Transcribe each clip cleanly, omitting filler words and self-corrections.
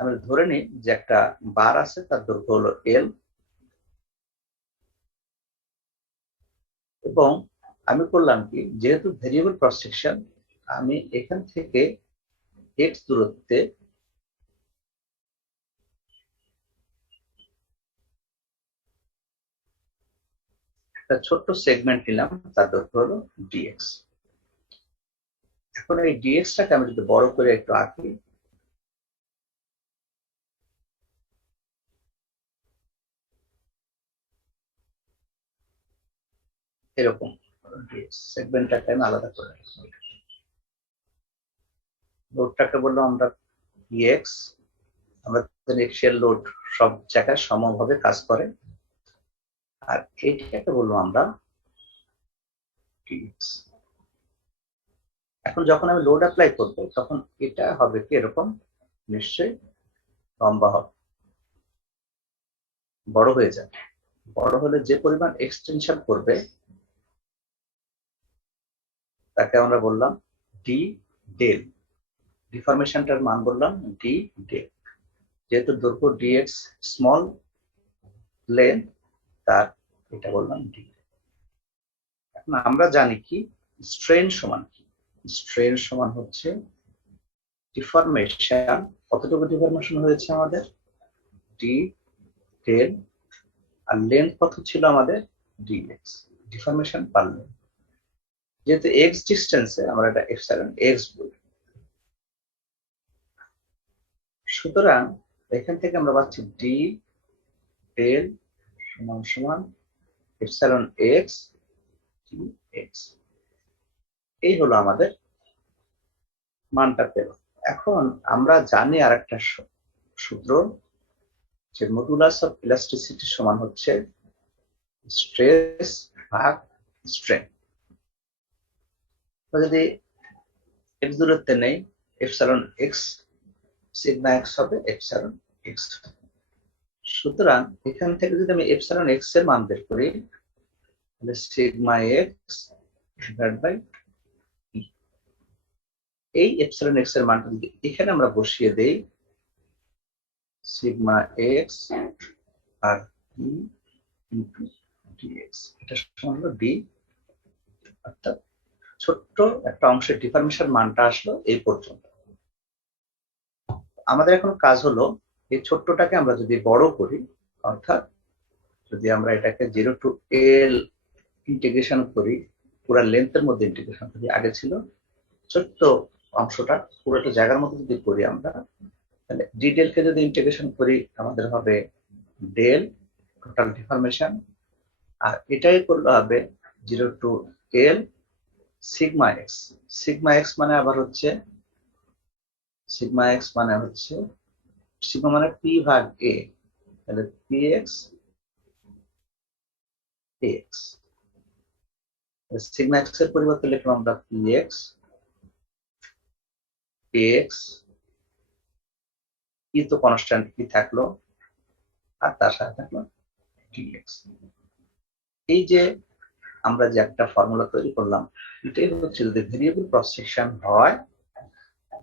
আমি ধরে নিই যে একটা বার আছে, তার দৈর্ঘ্য হলো এল, এবং আমি করলাম কি, যেহেতু ভেরিয়েবল ক্রস সেকশন, আমি এখান থেকে এক্স দূরত্বে একটা ছোট্ট সেগমেন্ট নিলাম, তার দৈর্ঘ্য হলো ডিএক্স। এখন এই ডিএক্সটাকে আমি যদি বড় করে একটু আঁকি, এরকম সেগমেন্টটাকে আমি আলাদা করে রাখবো। লোডটাকে বললাম আমরা ডিএক্স। আমরা জানি এক্স এর লোড সব জায়গায় সমভাবে কাজ করে, আর এইটাকে বলবো আমরা ডিএক্স। এখন যখন আমি লোড অ্যাপ্লাই করবো, তখন এটা হবে কি এরকম, নিশ্চয়ই লম্বা হবে, বড় হয়ে যাবে। বড় হলে যে পরিমাণ এক্সটেনশন করবে তাকে আমরা বললাম ডি ডেল। ডিফরমেশনটার মান বললাম ডি ডেল। যেহেতু দৈর্ঘ্য ডিএক্স, স্মল লেন্থ, তার এটা বললাম ডি। এখন আমরা জানি কি স্ট্রেন সমান কি। স্ট্রেন সমান হচ্ছে ডিফরমেশন। কতটুকু ডিফরমেশন হয়েছে আমাদের, ডি ডেল, আর লেন্থ কত ছিল আমাদের, ডিএক্স। ডিফরমেশন পার লেন্থ। যেহেতু এক্স ডিস্টেন্সে আমরা এটা এপসাইলন এক্স বলি, সুতরাং এখান থেকে আমরা পাচ্ছি ডি ডেল সমান সমান এপসাইলন এক্স ডি এক্স। এই হলো আমাদের মানটা পেল। এখন আমরা জানি আরেকটা সূত্র, যে মডুলাস অফ ইলাস্টিসিটি সমান হচ্ছে স্ট্রেস ভাগ স্ট্রেন। যদি এক্স দূরত্বে নেই, এপসাইলন এক্স সিগমা এক্স হবে এপসাইলন এক্স। সুতরাং এখান থেকে যদি আমি এপসাইলন এক্স এর মান বের করি, তাহলে সিগমা এক্স ডিভাইড বাই ই। এই এপসাইলন এক্স এর মানটা যদি এখানে আমরা বসিয়ে দেই, সিগমা এক্স আর ই ইনটু ডিএক্স, এটা সমান হলো ডি। অর্থাৎ ছোট্ট একটা অংশের ডিফরমেশন মানটা আসলো এই পর্যন্ত। আমাদের এখন কাজ হলো এই ছোট্টটাকে আমরা যদি বড় করি, অর্থাৎ যদি আমরা এটাকে 0 টু এল ইন্টিগ্রেশন করি, পুরো লেন্থের মধ্যে ইন্টিগ্রেশন করি, আগে ছিল ছোট্ট অংশটা পুরোটা জায়গার মধ্যে যদি করি আমরা, তাহলে ডি ডেল কে যদি ইন্টিগ্রেশন করি আমাদের হবে ডেল টোটাল ডিফরমেশন, আর এটাই করলে হবে 0 to L sigma x. Sigma x মানে আবার হচ্ছে, সিগমা এক্স মানে হচ্ছে, সিগমা মানে পি ভাগ এ, তাহলে P x x. Sigma x এর পরিবর্তে লিখলাম আমরা পি এক্স এক্স, ই তো কনস্ট্যান্ট ই থাকলো, আর তার সাথে থাকলো ডিএক্স। এই যে আমরা যে একটা ফর্মুলা তৈরি করলাম, এটাই হচ্ছে যদি ভেরিয়েবল ক্রস সেকশন হয়,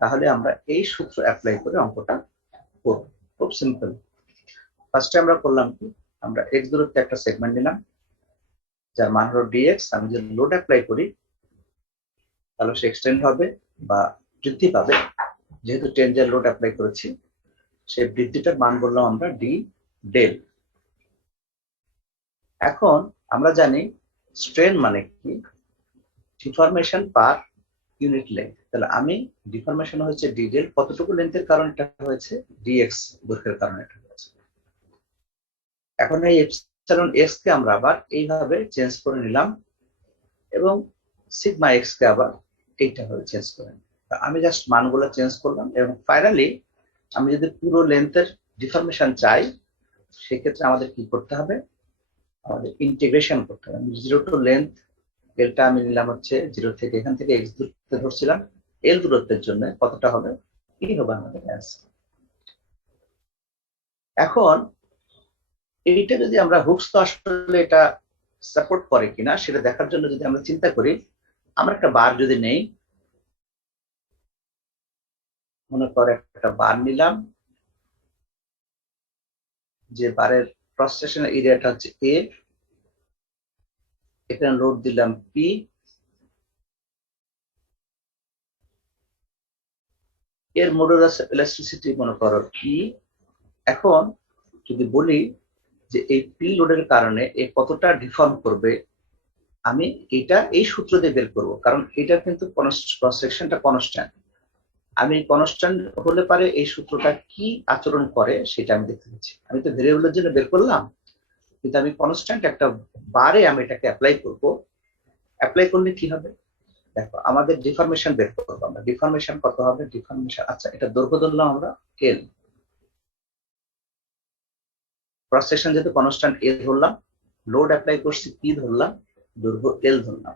তাহলে আমরা এই সূত্র অ্যাপ্লাই করে অঙ্কটা করব। খুব সিম্পল। ফার্স্টে আমরা করলাম কি, আমরা এক্স দূরত্বে একটা সেগমেন্ট নিলাম যার মান হলো ডিএক্স। আমি যদি লোড অ্যাপ্লাই করি তাহলে সে এক্সটেন্ড হবে বা বৃদ্ধি পাবে। যেহেতু টেনজের লোড অ্যাপ্লাই করেছি, সেই বৃদ্ধিটার মান বললাম আমরা ডি ডেল। এখন আমরা জানি স্ট্রেন মানে কি, ডিফরমেশন পার ইউনিট লেন্থ। তাহলে আমি ডিফরমেশন হচ্ছে ডি ডেল, কতটুকু লেন্থের কারণে এটা হয়েছে, ডিএক্স দৈর্ঘ্যের কারণে এটা হয়েছে। এখন এই এপসাইলন এক্স কে আমরা আবার এইভাবে চেঞ্জ করে নিলাম, এবং সিগমা এক্স কে আবার এইটা ভাবে চেঞ্জ করে নিলাম। আমি জাস্ট মানগুলো চেঞ্জ করলাম, এবং ফাইনালি আমি যদি পুরো লেন্থের ডিফরমেশন চাই, সেক্ষেত্রে আমাদের কি করতে হবে, আমাদের ইন্টিগ্রেশন করতে হবে। 0 টু লেন্থ এলটা আমি নিলাম হচ্ছে 0 থেকে, এখান থেকে এক্স দূরত্বে ধরছিলাম, এল দূরত্বের জন্য কতটা হবে, এই হবে আমাদের অ্যান্সার। এখন এইটা যদি আমরা হুকস তো আসলে এটা সাপোর্ট করে কিনা সেটা দেখার জন্য যদি আমরা চিন্তা করি, আমরা একটা বার যদি নেই, মনে করে একটা বার নিলাম, যে বারের ক্রস সেকশনের এরিয়াটা হচ্ছে এ, এখানে লোড দিলাম পি, এর মডুলাস ইলাস্টিসিটি মনে করো ই। এখন যদি বলি যে এই পি লোডের কারণে এ কতটা ডিফর্ম করবে, আমি এটা এই সূত্র দিয়ে বের করবো, কারণ এটা কিন্তু ক্রস সেকশনটা কনস্ট্যান্ট। আমি কনস্ট্যান্ট হলে পারে এই সূত্রটা কি আচরণ করে সেটা আমি দেখতে পাচ্ছি। আমি তো ভেরিয়েবলের জন্য বের করলাম, কিন্তু আমি কনস্ট্যান্ট একটা বারে আমি এটাকে অ্যাপ্লাই করব। অ্যাপ্লাই করলে কি হবে দেখো, আমাদের ডিফরমেশন বের করবো আমরা। ডিফরমেশন কত হবে? ডিফরমেশন, আচ্ছা এটা দৈর্ঘ্য ধরলাম আমরা এল, ক্রস সেকশন যেহেতু কনস্ট্যান্ট এ ধরলাম, লোড অ্যাপ্লাই করছি পি ধরলাম, দৈর্ঘ্য এল ধরলাম।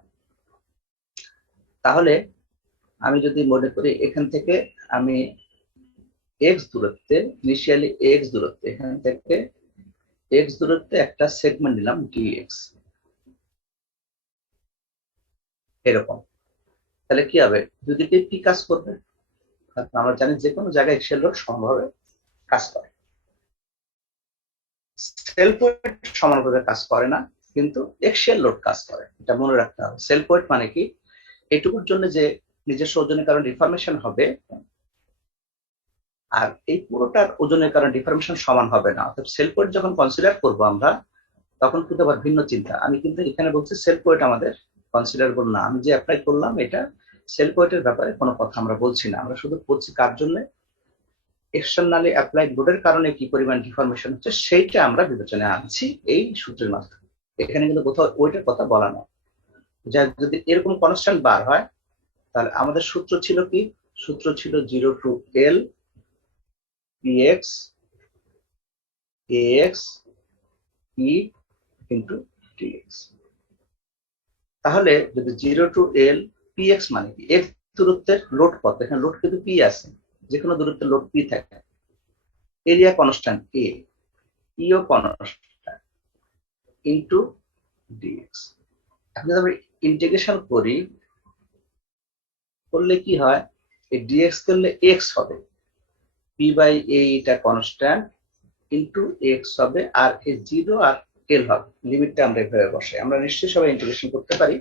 তাহলে আমি যদি মনে করি এখান থেকে আমি এক্স দূরত্বে, ইনিশিয়ালি এক্স দূরত্বে, এখান থেকে এক্স দূরত্বে একটা সেগমেন্ট নিলাম ডিএক্স, এরকম। তাহলে কি হবে? দুদিকে কি কাজ করবে? আমরা জানি যে কোনো জায়গায় এক্সেল লোড সমানভাবে কাজ করে, সেলফ ওয়েট সমানভাবে কাজ করে না, কিন্তু এক্সিয়াল লোড কাজ করে। এটা মনে রাখতে হবে। সেলফ ওয়েট মানে কি? এইটুকুর জন্য যে নিজস্ব ওজনের কারণে ডিফরমেশন হবে, আর এই পুরোটার ওজনের কারণে ডিফরমেশন সমান হবে না। অর্থাৎ সেলফ ওয়েট যখন কনসিডার করবো আমরা, তখন কিন্তু আবার ভিন্ন চিন্তা। আমি কিন্তু এখানে বলছি সেলফ ওয়েট আমাদের কনসিডারেবল না। আমি যে অ্যাপ্লাই করলাম এটা সেলফ ওয়েটের ব্যাপারে কোনো কথা আমরা বলছি না। আমরা শুধু বলছি কার জন্য, এক্সটার্নালি অ্যাপ্লাইড লোডের কারণে কি পরিমাণ ডিফরমেশন হচ্ছে সেইটা আমরা বিবেচনায় আনছি এই সূত্রের মাধ্যমে। এখানে কিন্তু কোথাও ওইটার কথা বলা না। যা যদি এরকম কনস্ট্যান্ট বার হয়, তাহলে আমাদের সূত্র ছিল কি? সূত্র ছিল 0 to L px ax e into dx। তাহলে যদি 0 টু এল px মানে কি? x দূরত্বের লোড কত? এখানে লোড কিন্তু p আছে, যে কোনো দূরত্বের লোড p থাকে, এরিয়া কনস্ট্যান্ট a, ইও কনস্ট্যান্ট, ইন্টু dx। এখন যদি আমরা ইন্টিগ্রেশন করি, করলে কি হয়? এই dx করলে x হবে, p বাই a এটা কনস্ট্যান্ট, ইন্টু x হবে, আর এই 0 আর l হবে। লিমিটটা আমরা এভাবে বসাই, আমরা নিশ্চয়ই সবাই ইন্টিগ্রেশন করতে পারি।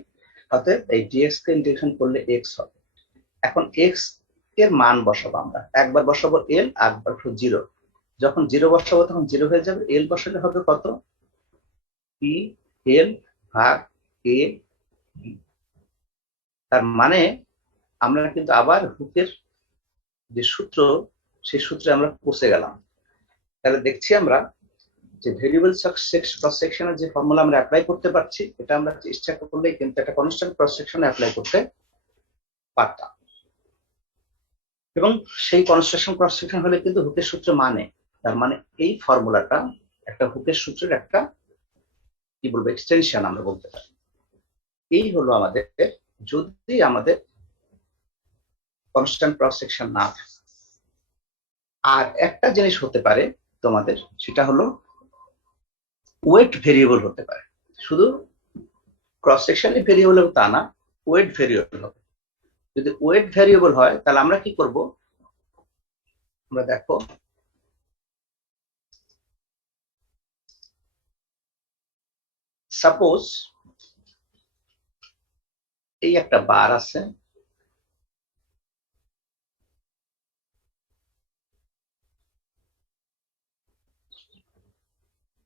অতএব এই dx কে ইন্টিগ্রেশন করলে x হবে। এখন x এর মান বসাবো আমরা, একবার বসাবো l, একবার 0। যখন 0 বসাবো তখন 0 হয়ে যাবে, l বসালে হবে কত? p l ভাগ a। তার মানে আমরা কিন্তু আবার হুকের যে সূত্র, সেই সূত্রে আমরা পৌঁছে গেলাম। তাহলে দেখছি আমরা যে ভেরিয়েবল ক্রস সেকশনের যে ফর্মুলা আমরা অ্যাপ্লাই করতে পারছি, এটা আমরা চেষ্টা করলে কিন্তু একটা কনস্ট্যান্ট ক্রস সেকশনে অ্যাপ্লাই করতে পারতাম। এবং সেই কনস্ট্রাকশন ক্রস সেকশন হলে কিন্তু হুকের সূত্র মানে, তার মানে এই ফর্মুলাটা একটা হুকের সূত্রের একটা কি বলবো এক্সটেনশন আমরা বলতে পারি। এই হলো আমাদের, যদি আমাদের কনস্ট্যান্ট ক্রস সেকশন না থাকে। আর একটা জিনিস হতে পারে তোমাদের, সেটা হলো ওয়েট ভেরিয়েবল হতে পারে। শুধু ক্রস সেকশনে ভেরিয়েবল হবে তা না, ওয়েট ভেরিয়েবল হবে। যদি ওয়েট ভেরিয়েবল হয় তাহলে আমরা কি করব? আমরা দেখো, সাপোজ এই একটা বার আছে,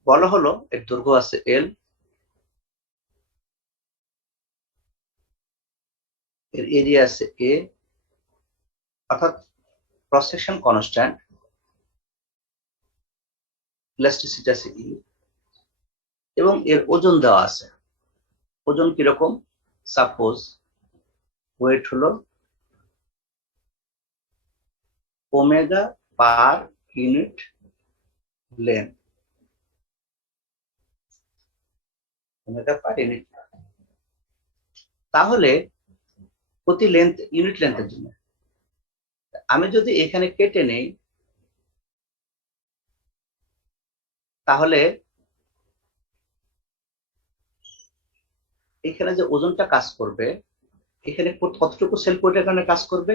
বলা হলো এর দৈর্ঘ্য আছে এল, এর এরিয়া আছে এ, অর্থাৎ ক্রস সেকশন কনস্ট্যান্ট, ইলাস্টিসিটি আছে ই, এবং এর ওজন দেওয়া আছে। ওজন কিরকম? সাপোজ ওয়েট হলো ওমেগা পার unit length, omega per unit. তাহলে প্রতি লেন্থ, ইউনিট লেন্থের জন্য আমি যদি এখানে কেটে নেই, তাহলে এখানে যে ওজনটা কাজ করবে, এখানে কতটুকু সেলফ ওয়েটের কারণে কাজ করবে?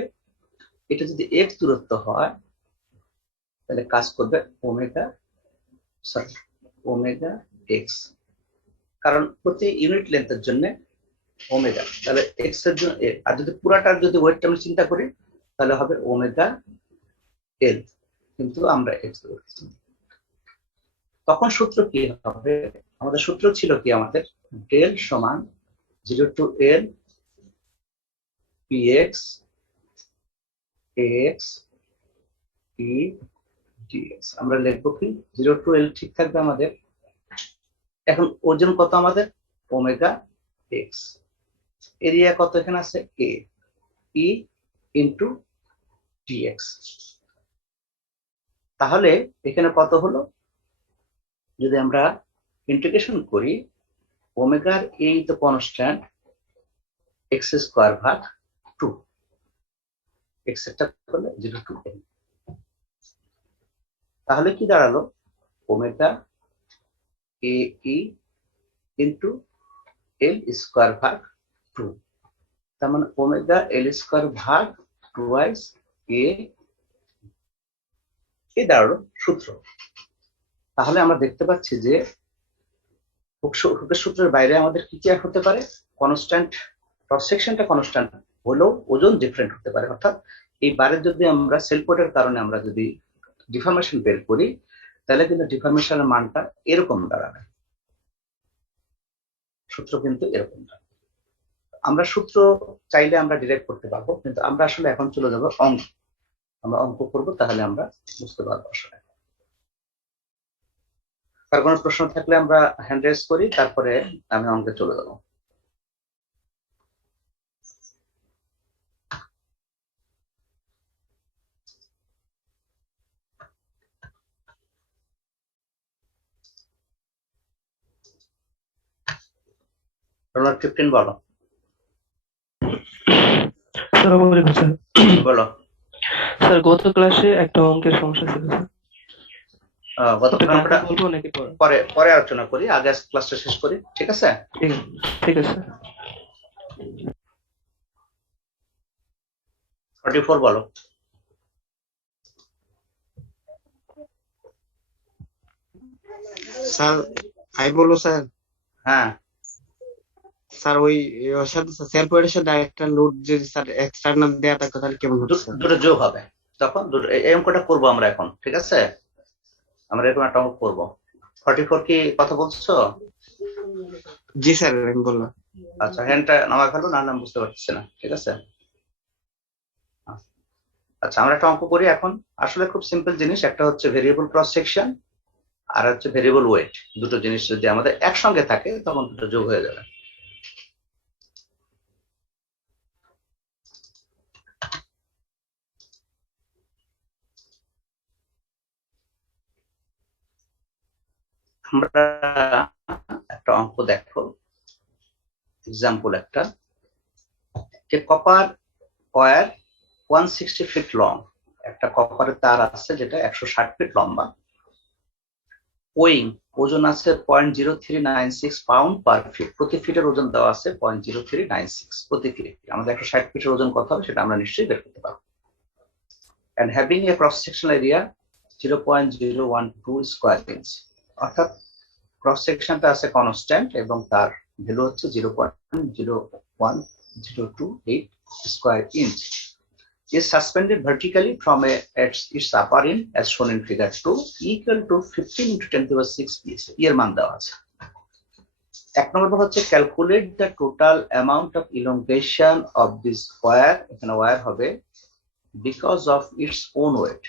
এটা যদি এক্স দূরত্ব হয় তাহলে কাজ করবে ওমেগা সরি ওমেগা এক্স, কারণ প্রতি ইউনিট লেন্থের জন্য ওমেগা, তাহলে এক্স এর জন্য আর যদি পুরাটার যদি ওয়েটটা আমি চিন্তা করি তাহলে হবে ওমেগা এল, কিন্তু আমরা এক্স ধরেছি। তখন সূত্র কি হবে? আমাদের সূত্র ছিল কি, আমাদের ডেল সমান 0 to L px ax e dx। আমরা লিখবো কি 0 টু এল ঠিক থাকবে আমাদের। এখন ওজন কত আমাদের? Omega x. এরিয়া কত এখানে আছে? a e into dx। তাহলে এখানে কত হলো? যদি আমরা ইন্টিগ্রেশন করি, ওমেগার এই তো কনস্ট্যান্ট, এক্স স্কোয়ার ভাগ 2, এক্স এরটা করলে 0 টু এল। তাহলে কি দাঁড়ালো? ওমেগা এ ই ইন্টু এল স্কোয়ার ভাগ 2, তার মানে ওমেগা এল স্কোয়ার ভাগ 2 এ, এই দাঁড়ালো সূত্র। তাহলে আমরা দেখতে পাচ্ছি যে হুকের সূত্রের বাইরে আমাদের কি কি হতে পারে? কনস্ট্যান্ট, ক্রস সেকশনটা কনস্ট্যান্ট হলেও ওজন ডিফারেন্ট হতে পারে। অর্থাৎ এই বারের যদি আমরা সেলফ ওয়েটের কারণে আমরা যদি ডিফরমেশন বের করি, তাহলে কিন্তু ডিফরমেশনের মানটা এরকম দাঁড়াবে। সূত্র কিন্তু এরকম। আমরা সূত্র চাইলে আমরা ডিরাইভ করতে পারবো, কিন্তু আমরা আসলে এখন চলে যাবো অঙ্ক। আমরা অঙ্ক করব, তাহলে আমরা বুঝতে পারবো আসলে। তার কোনো প্রশ্ন থাকলে আমরা হ্যান্ড রেজ করি, তারপরে আমি অঙ্কে চলে যাবো। তোমরা 15 বলো। আসসালামু আলাইকুম স্যার। বলো। স্যার গত ক্লাসে একটা অঙ্কের সমস্যা ছিল স্যার। গত ওটা কি অঙ্কটা আগে বলবো নাকি পরে? পরে পরে আলোচনা করি, আগে ক্লাসটা শেষ করি, ঠিক আছে? ঠিক আছে স্যার। 44 বলো। স্যার আই বলো স্যার। হ্যাঁ, স্যার ওই ওর সাথে সেলফ ওয়ের সাথে একটা লোড যদি স্যার এক্সটার্নাল দেয়া থাকে তাহলে কেমন হচ্ছে স্যার? দুটো যোগ হবে তখন। এই অঙ্কটা করবো আমরা এখন, ঠিক আছে? আমরা এরকম একটা অঙ্ক করবো। 44 কি কথা বলছো? জি স্যার আমি বললাম। আচ্ছা, হ্যান্ডটা নামা ফেলো, না নাম বুঝতে পারছি না, ঠিক আছে? আচ্ছা, আমরা একটা অঙ্ক করি এখন। আসলে খুব সিম্পল জিনিস, একটা হচ্ছে ভেরিয়েবল ক্রস সেকশন, আর হচ্ছে ভেরিয়েবল ওয়েট। দুটো জিনিস যদি আমাদের একসঙ্গে থাকে তখন দুটো যোগ হয়ে যাবে। আমরা একটা অঙ্ক দেখো, এক্সাম্পল একটা, যে কপার ওয়্যার 160 ফিট লং, একটা কপারের তার আছে যেটা 160 ফিট লম্বা। ওয়িং, ওজন আছে 0.0396 পাউন্ড পার ফিট। প্রতি ফিটের ওজন দেওয়া আছে 0.0396 প্রতি ফিট। আমাদের 160 ফিটের ওজন কত হবে সেটা আমরা নিশ্চয়ই বের করতে পারবো। and having a cross sectional area 0.012 square inch, অর্থাৎ ক্রস সেকশনটা আছে কনস্ট্যান্ট এবং তার ভ্যালু হচ্ছে 0.01028 square inch, is suspended vertically from its upper end as shown in figure 2 equal to 15 into 10⁶ psi। এর মান দেওয়া আছে। এক নম্বর হচ্ছে calculate the total amount of elongation of this wire, এখানে ওয়্যার হবে because of its own weight,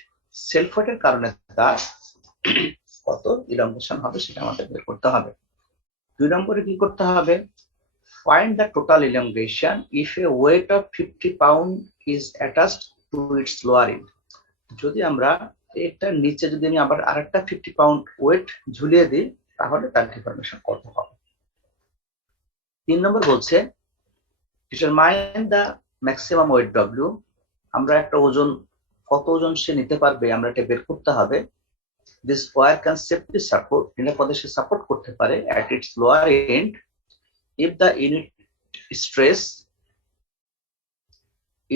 self ওয়েটের কারণে তার কত ইলংগেশন হবে সেটা আমাদের বের করতে হবে। দুই নম্বরে কি করতে হবে? find the total elongation if a weight of 50 pound is attached to its lower end। যদি আমরা এটার নিচে যদি আমি আবার আরেকটা 50 পাউন্ড ওয়েট ঝুলিয়ে দিই তাহলে তার ডিফরমেশন কত হবে। 3 নম্বর বলছে determine the maximum weight W, আমরা একটা ওজন, কত ওজন সে নিতে পারবে আমরা এটা বের করতে হবে। This wire can safely support, নিরাপদে সে সাপোর্ট করতে পারে at its lower end if the unit stress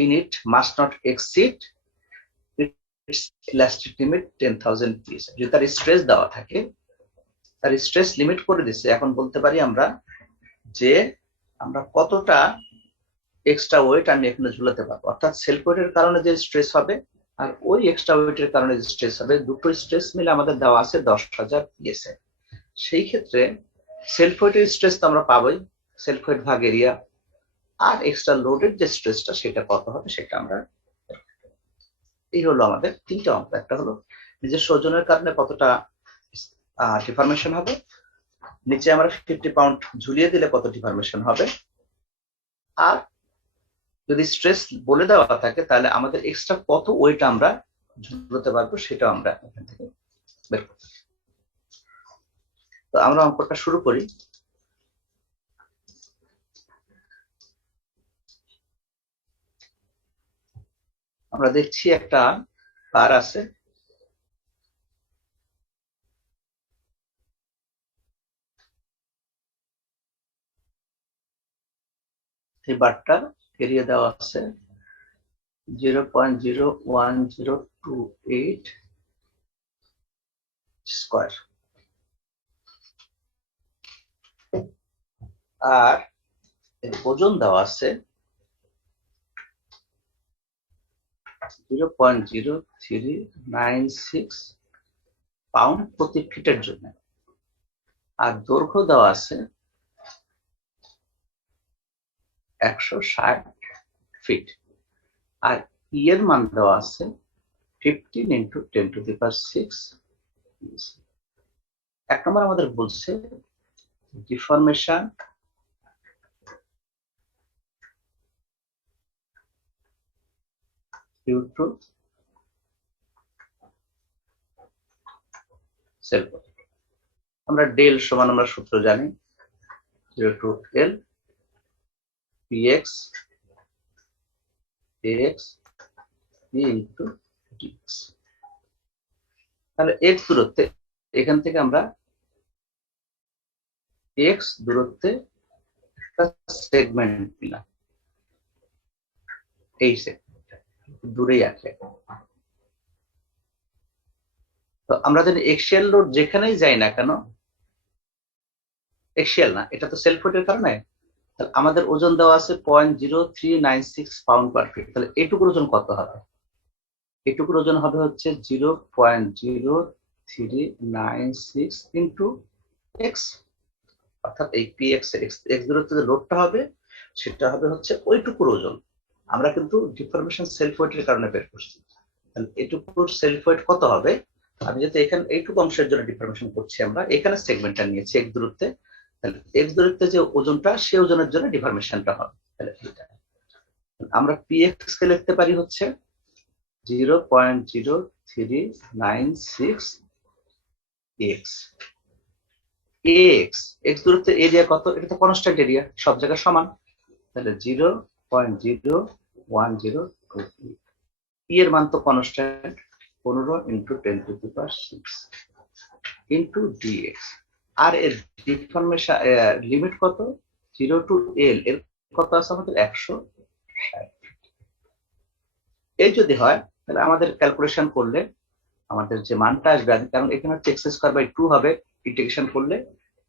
in it must not exceed its elastic limit 10,000 psi। যদি তার স্ট্রেস দেওয়া থাকে তার স্ট্রেস লিমিট করে দিচ্ছে। এখন বলতে পারি আমরা যে আমরা কতটা এক্সট্রা ওয়েট আমি এখানে ঝুলাতে পারবো, অর্থাৎ সেলফ ওয়েটের কারণে যে স্ট্রেস হবে আর ওই এক্সট্রা ওয়েটের কারণে যে স্ট্রেস হবে, দুটো স্ট্রেস মিলে আমাদের দেওয়া আছে 10,000 পিএসআই। সেই ক্ষেত্রে সেলফ ওয়েটের স্ট্রেস তো আমরা পাবোই, সেলফ ওয়েট ভাগ এরিয়া, আর এক্সট্রা লোডের যে স্ট্রেসটা সেটা কত হবে সেটা আমরা, এই হলো আমাদের তিনটা অঙ্ক। একটা হলো নিজস্ব ওজনের কারণে কতটা ডিফরমেশন হবে, নিচে আমরা 50 পাউন্ড ঝুলিয়ে দিলে কত ডিফরমেশন হবে, আর যদি স্ট্রেস বলে দেওয়া থাকে তাহলে আমাদের এক্সট্রা কত ওয়েট আমরা ঝুলাতে পারবো সেটা আমরা এখান থেকে বের করব। তো আমরা অঙ্কটা শুরু করি। আমরা দেখছি একটা বার আছে, এই বারটার এরিয়া দেওয়া আছে 0.01028 স্কয়ার, আর এর ওজন দেওয়া আছে 0.0396 পাউন্ড প্রতি ফিটের জন্য, আর দৈর্ঘ্য দেওয়া আছে 160 ফিট, আর ই এর মান দেওয়া আছে 15 × 10⁶। এক নম্বর আমাদের বলছে deformation due to self weight. আমরা ডেল সমান আমরা সূত্র জানি 0 to L px ax b into dx। তাহলে x দূরত্বে এখান থেকে আমরা x দূরত্বে একটা সেগমেন্ট নিলাম, এই সেগমেন্টটা দূরেই আছে। তো আমরা যদি এক্সিয়াল লোড যেখানেই যাই না কেন, এক্সিয়াল না, এটা তো সেলফ ওয়েটের কারণে, তাহলে আমাদের ওজন দেওয়া আছে 0.0396 পাউন্ড পার ফিট। তাহলে এটুকুর ওজন কত হবে? এটুকুর ওজন হবে হচ্ছে 0.0396 ইন্টু এক্স, অর্থাৎ এই পি এক্স এক্স দূরত্বে যে লোডটা হবে সেটা হবে হচ্ছে ওইটুকুর ওজন। আমরা কিন্তু ডিফরমেশন সেলফ ওয়েটের কারণে বের করছি। তাহলে এটুকুর সেলফ ওয়েট কত হবে? আমি যেহেতু এখানে এইটুকু অংশের জন্য ডিফরমেশন করছি, আমরা এখানে সেগমেন্টটা নিয়েছি এক্স দূরত্বে, তাহলে এক্স দূরত্বে যে ওজনটা সে ওজনের জন্য ডিফরমেশনটা হবে। তাহলে এটা আমরা পি এক্স কে লিখতে পারি হচ্ছে 0.0396 এক্স। এক্স এক্স দূরত্বে এরিয়া কত? এটা তো কনস্ট্যান্ট এরিয়া, সব জায়গায় সমান, তাহলে 0.0102। ই এর মান তো কনস্ট্যান্ট 15 × 10⁶ ইন্টু ডিএক্স, আর এর ডিফরমেশন লিমিট কত? 0 to L, এর কত আছে আমাদের 160। এই যদি হয় তাহলে আমাদের ক্যালকুলেশন করলে আমাদের যে মানটা আসবে, কারণ এখানে হচ্ছে x²/2 হবে, ইন্টিগ্রেশন করলে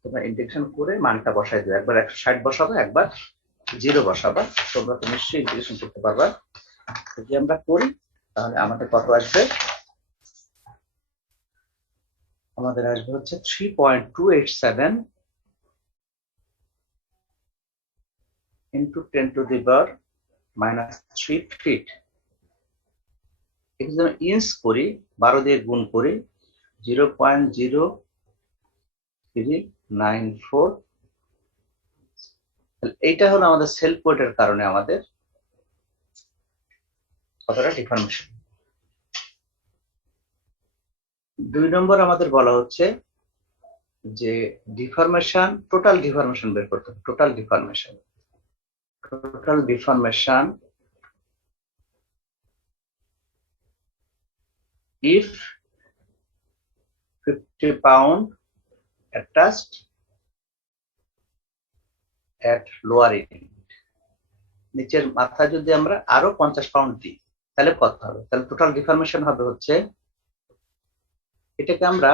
তোমরা ইন্টিগ্রেশন করে মানটা বসাই দেবে, একবার 160 বসাবো, একবার 0 বসাবা, তোমরা তো নিশ্চয়ই ইন্টিগ্রেশন করতে পারবা। যদি আমরা করি তাহলে আমাদের কত আসবে? আমাদের আসবে হচ্ছে 3.287 × 10⁻³ ফিট। এখানে যদি ইঞ্চ করি, 12 দিয়ে গুণ করি, 0.0394। এইটা হলো আমাদের সেলফ ওয়েটের কারণে আমাদের কতটা ডিফরমেশন। 2 নম্বর আমাদের বলা হচ্ছে যে ডিফরমেশন, টোটাল ডিফরমেশন বের করতে হবে। Total deformation if 50 pound attached at lower end, নিচের মাথা যদি আমরা আরো 50 পাউন্ড দিই তাহলে কত হবে? তাহলে টোটাল ডিফরমেশন হবে হচ্ছে, এটাকে আমরা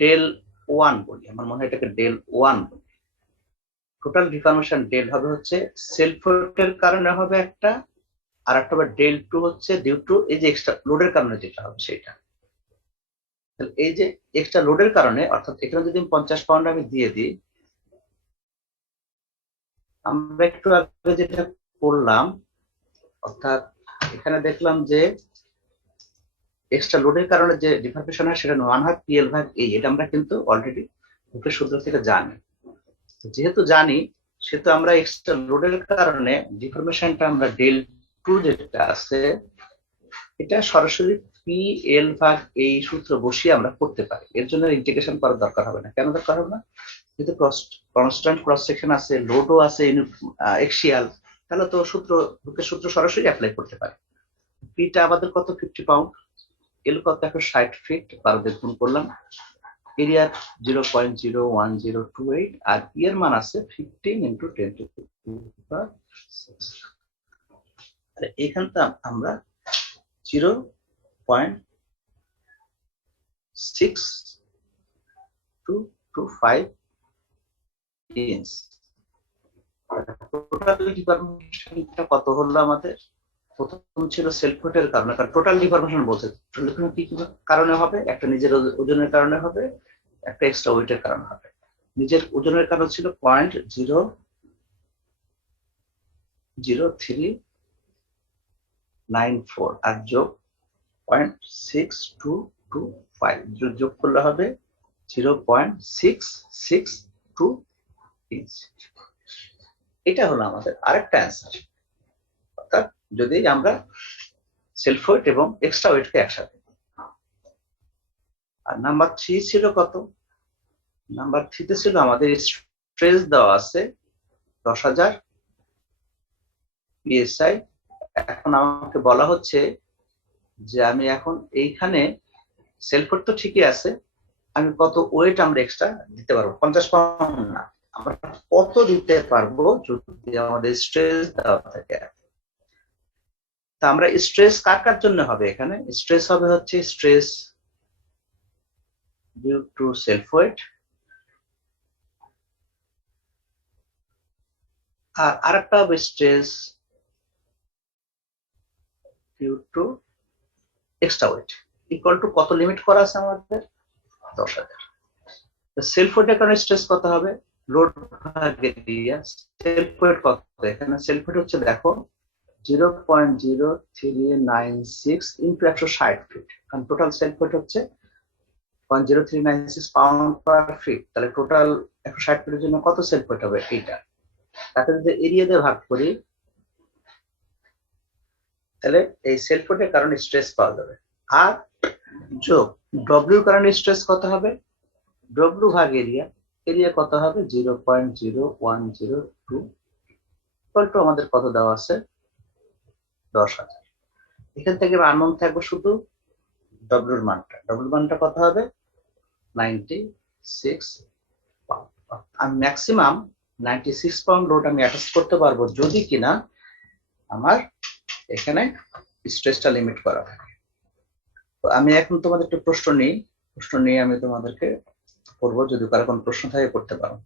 ডেল ওয়ান বলি, আমার মনে হয় এটাকে ডেল ওয়ান বলি। টোটাল ডিফরমেশন ডেল হবে হচ্ছে সেলফ ওয়েটের কারণে হবে একটা, আর একটা হবে ডেল টু হচ্ছে ডিউ টু এই যে এক্সট্রা লোডের কারণে যেটা হবে সেটা। এই যে এক্সট্রা লোডের কারণে, অর্থাৎ এখানে যদি 50 পাউন্ড আমি দিয়ে দিই, আমরা একটু আগে যেটা করলাম, অর্থাৎ এখানে দেখলাম যে এক্সট্রা লোডের কারণে যে ডিফরমেশন হয় সেটা 1/PL/A, এটা আমরা কিন্তু অলরেডি হুকের সূত্র থেকে জানি। যেহেতু জানি, সেহেতু আমরা এক্সট্রা লোডের কারণে ডিফরমেশনটা আমরা ডেল টু যেটা আছে এটা সরাসরি PL/A সূত্র বসিয়ে আমরা করতে পারি। এর জন্য ইন্টিগ্রেশন করার দরকার হবে না। কেন দরকার হবে না? যেহেতু কনস্ট্যান্ট ক্রস সেকশন আছে, লোডও আছে এক্সিয়াল, তাহলে তো হুকের সূত্র সরাসরি অ্যাপ্লাই করতে পারি। পিটা আমাদের কত? 50 পাউন্ড। এল কত? 160 ফিট, 12 দিয়ে গুণ করলাম। এরিয়া 0.01028, আর ই এর মান আছে 15 × 10⁶। এখানটা আমরা 0.6225 ইঞ্চ। টোটাল ডিফরমেশনটা কত হলো আমাদের? প্রথম ছিল সেলফ ওয়েটের কারণে, কারণ টোটাল ডিফরমেশন বলছে কি কি কারণে হবে? একটা নিজের ওজনের কারণে হবে, একটা এক্সট্রা ওয়েটের কারণে হবে। নিজের ওজনের কারণ ছিল 0.00394 আর যোগ 0.6225 যোগ করলে হবে 0.662 ইঞ্চ। এটা হলো আমাদের আরেকটা অ্যান্সার। অর্থাৎ যদি আমরা সেলফ ওয়েট এবং এক্সট্রা ওয়েটকে একসাথে। আর নাম্বার 3 ছিল কত? নাম্বার 3 তে ছিল আমাদের স্ট্রেস দেওয়া আছে 10,000 PSI। এখন আমাকে বলা হচ্ছে যে আমি এখন এইখানে সেলফ ওয়েট তো ঠিকই আছে, আমি কত ওয়েট আমরা এক্সট্রা দিতে পারবো? 50 পাউন্ড না, আমরা কত দিতে পারবো যদি আমাদের স্ট্রেস দেওয়া থাকে। তা আমরা স্ট্রেস কার কার জন্য হবে? এখানে স্ট্রেস হবে হচ্ছে stress due to self weight, আর আরেকটা হবে stress due to extra weight. Equal to কত লিমিট করা আছে আমাদের? 10,000। সেলফ ওয়েটের কারণে স্ট্রেস কত হবে? লোড ভাগে এরিয়া। সেলফ ওয়েট কত? এখানে সেলফ ওয়েট হচ্ছে দেখো 0.0396 ইন্টু 160 ফিট, কারণ টোটাল সেলফ ওয়েট হচ্ছে 0.0396 পাউন্ড পার ফিট। তাহলে টোটাল 160 ফিটের জন্য কত সেলফ ওয়েট হবে? এইটা। তাকে যদি এরিয়া দিয়ে ভাগ করি, তাহলে এই সেলফ ওয়েটের কারণে স্ট্রেস পাওয়া যাবে। আর যোগ ডব্লিউর কারণে স্ট্রেস কত হবে? ডব্লিউ ভাগ এরিয়া। এরিয়া কত হবে? 0.0102 ইকুয়াল টু আমাদের কত দেওয়া আছে? 10,000। এখান থেকে আননোন থাকবে শুধু ডব্লিউর মানটা। ডব্লিউর মানটা কত হবে? 96 পাউন্ড। আর ম্যাক্সিমাম 96 পাউন্ড লোড আমি অ্যাটাচ করতে পারবো যদি কিনা আমার এখানে স্ট্রেসটা লিমিট করা থাকে। তো আমি এখন তোমাদের একটা প্রশ্ন নিয়ে আমি তোমাদেরকে করবো, যদি কারো কোনো প্রশ্ন থাকে করতে পারো।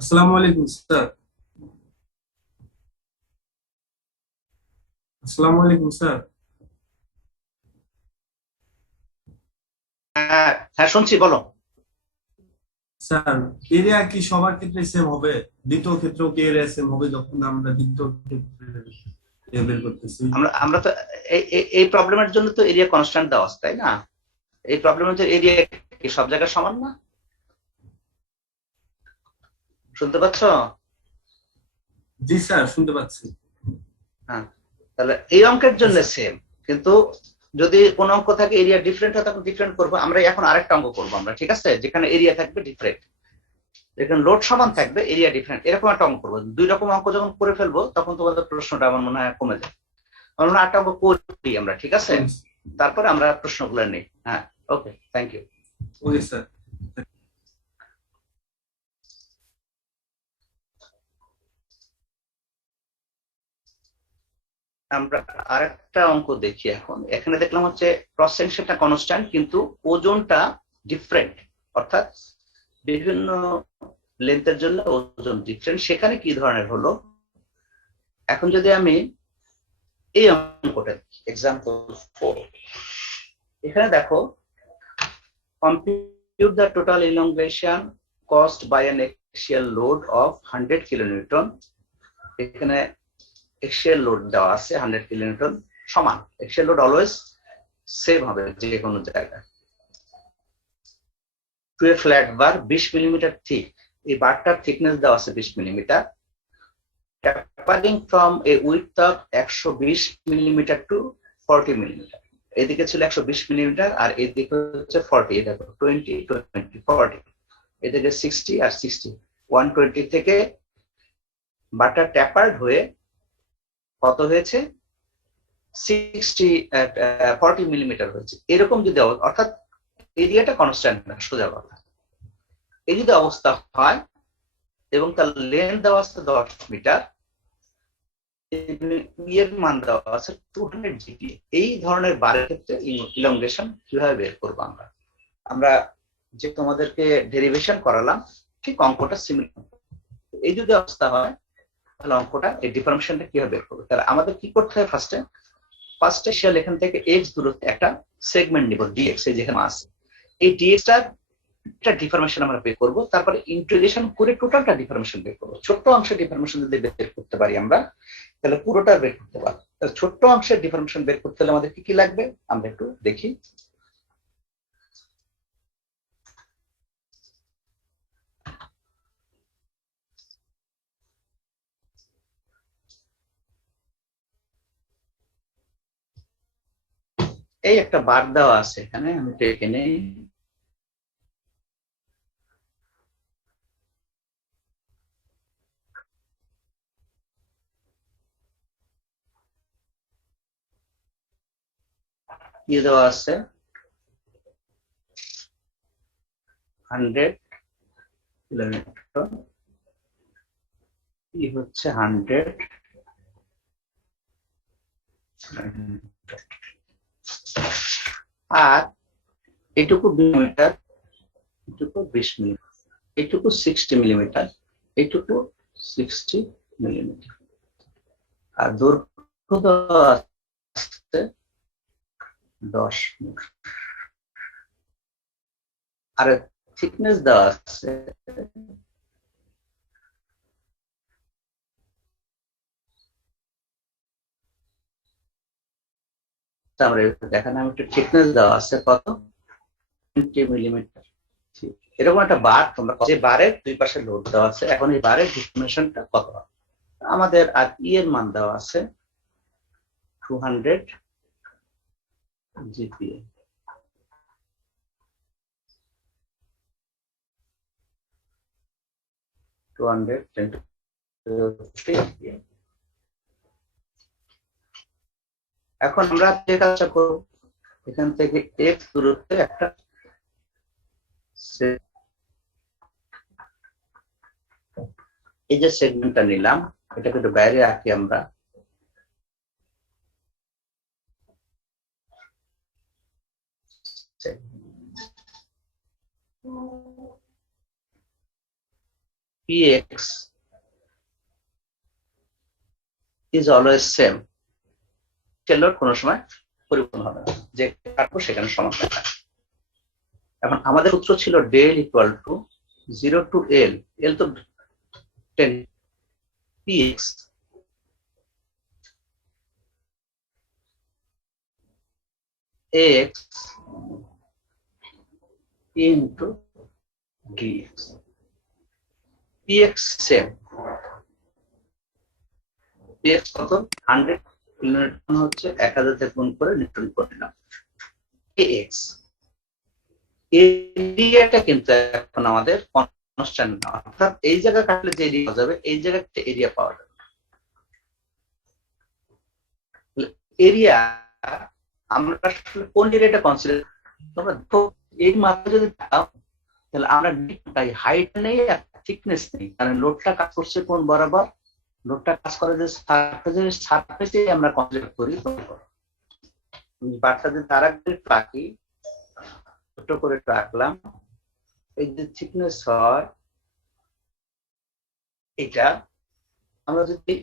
আসসালামু আলাইকুম স্যার। আসসালামু আলাইকুম স্যার। হ্যাঁ শুনছি, বলো। স্যার, এরিয়া কি সবার ক্ষেত্রে সেম হবে? দ্বিতীয় ক্ষেত্রেও কি এরিয়া সেম হবে যখন আমরা দ্বিতীয় ক্ষেত্রে বের করতেছি? আমরা তো এই প্রবলেমের জন্য তো এরিয়া কনস্ট্যান্ট দেওয়া আছে, তাই না? এই প্রবলেমের যে এরিয়া কি সব জায়গায় সমান না? শুনতে পাচ্ছ? জি স্যার, শুনতে পাচ্ছি। হ্যাঁ, তাহলে এই অঙ্কের জন্য সেম, কিন্তু যদি কোন অঙ্ক থাকে এরিয়া ডিফারেন্ট হয় তখন ডিফারেন্ট করবো আমরা। এখন আরেকটা অঙ্ক করবো আমরা, ঠিক আছে, যেখানে এরিয়া থাকবে ডিফারেন্ট, যেখানে লোড সমান থাকবে এরিয়া ডিফারেন্ট, এরকম একটা অঙ্ক করবো। দুই রকম অঙ্ক যখন করে ফেলবো তখন তোমাদের প্রশ্নটা আমার মনে হয় কমে যাবে। আমার মনে হয় আটটা অঙ্ক করি আমরা, ঠিক আছে, তারপরে আমরা প্রশ্নগুলো নিই। হ্যাঁ, ওকে, থ্যাংক ইউ। Okay sir. আমরা আরেকটা অঙ্ক দেখি এখন। এখানে দেখলাম হচ্ছে ক্রস সেকশনটা কনস্ট্যান্ট কিন্তু ওজনটা ডিফারেন্ট, অর্থাৎ বিভিন্ন লেন্থের জন্য ওজন ডিফারেন্ট। সেখানে কি ধরনের হলো, এখন যদি আমি এই অঙ্কটা এক্সাম্পল 4, এখানে দেখো compute the total elongation caused by an axial load of 100 kilonewton। এখানে axial load দেওয়া আছে 100 kilonewton সমান। axial load অলওয়েজ সেম হবে যে কোনো জায়গায়। To a flat bar 20 millimetre thick, এই বারটার থিকনেস দেওয়া আছে 20 millimetre. tapering from a width of 120 millimetre to 40 millimetre. এদিকে ছিল 120 মিলিমিটার আর এদিকে হচ্ছে 40, এটা 20 20 40, এদিকে 60 আর 60, 120 থেকে বারটা ট্যাপার্ড হয়ে কত হয়েছে, 40 মিলিমিটার হয়েছে। এরকম যদি অর্থাৎ এরিয়াটা কনস্ট্যান্ট না, সোজা কথা। এই যদি অবস্থা হয় এবং তার লেন্থ দেওয়া আছে 10 মিটার, এর মান দেওয়া আছে 200 জিপি, এই ধরনের বারের ক্ষেত্রে ইলংগেশন কিভাবে বের করবো আমরা? আমরা যে তোমাদেরকে ডেরিভেশন করালাম ঠিক অঙ্কটা সিমিলার। এই যদি অবস্থা হয় তাহলে অঙ্কটা এই ডিফরমেশনটা কিভাবে বের করবো? তাহলে আমাদের কি করতে হয়, ফার্স্টে শেল এখান থেকে এক্স দূরত্বে একটা সেগমেন্ট নিব ডিএক্স, এই যেখানে আছে এই ডিএক্সটার একটা ডিফরমেশন আমরা বের করবো, তারপরে ইন্টিগ্রেশন করে টোটালটা ডিফরমেশন বের করবো। ছোট্ট অংশের ডিফরমেশন যদি বের করতে পারি আমরা তাহলে পুরোটা বের করতে পারবো। তাহলে ছোট্ট অংশের ডিফরমেশন বের করতে হলে আমাদের কি কি লাগবে আমরা একটু দেখি। এই একটা বার দেওয়া আছে এখানে, আমি তো এখানে কি দেওয়া আছে, 100 কিলোমিটার, কি হচ্ছে 100, আর এইটুকু 20 মিটার, এইটুকু 20 মিলিমিটার, এইটুকু 60 মিলিমিটার, এইটুকু 60 মিলিমিটার, আর দৈর্ঘ্য দেওয়া আছে 10 মিটার, আর থিকনেস দেওয়া আছে আমরা দেখালাম, একটু থিকনেস দেওয়া আছে কত, 20 মিলিমিটার। এরকম একটা বার, তোমরা যে বারের দুই পাশে লোড দেওয়া আছে, এখন এই বারের ডিফরমেশনটা কত হবে আমাদের, আর ই এর মান দেওয়া আছে 200 জিপিএ। এখন আমরা যে কাজটা করব, এখান থেকে এক্স দূরত্বে একটা এই যে সেগমেন্টটা নিলাম, এটাকে একটু বাইরে রাখি আমরা। px is always same, Taylor কোনো সময় পরিবর্তন হবে না, যে কাটবো সেখানে সমান থাকে। এখন আমাদের সূত্র ছিল del equal to 0 to L, L তো 10, px x into dx, px same, DX কত 100 কিলোনিউটন হচ্ছে 1000 তে গুণ করে নিউটন করে নিলাম। এক্স এরিয়াটা কিন্তু এখন আমাদের কনস্ট্যান্ট না, অর্থাৎ এই জায়গা কাটলে যে এরিয়া পাওয়া যাবে এই জায়গাতে এরিয়া পাওয়া যাবে। এরিয়া আমরা আসলে কোন এরিয়াটা কনসিডার, তোমরা দেখো এই মাত্রা যদি দাও তাহলে আমরা তাই হাইট নেই আর থিকনেস নেই, কারণ লোডটা কাজ করছে কোন বরাবর, লোডটা কাজ করে যে সারফেসে আমরা কনসিডার করি। বারটা যদি তারা রাখি, ছোট করে রাখলাম, এই যে থিকনেস হয় এটা, আমরা যদি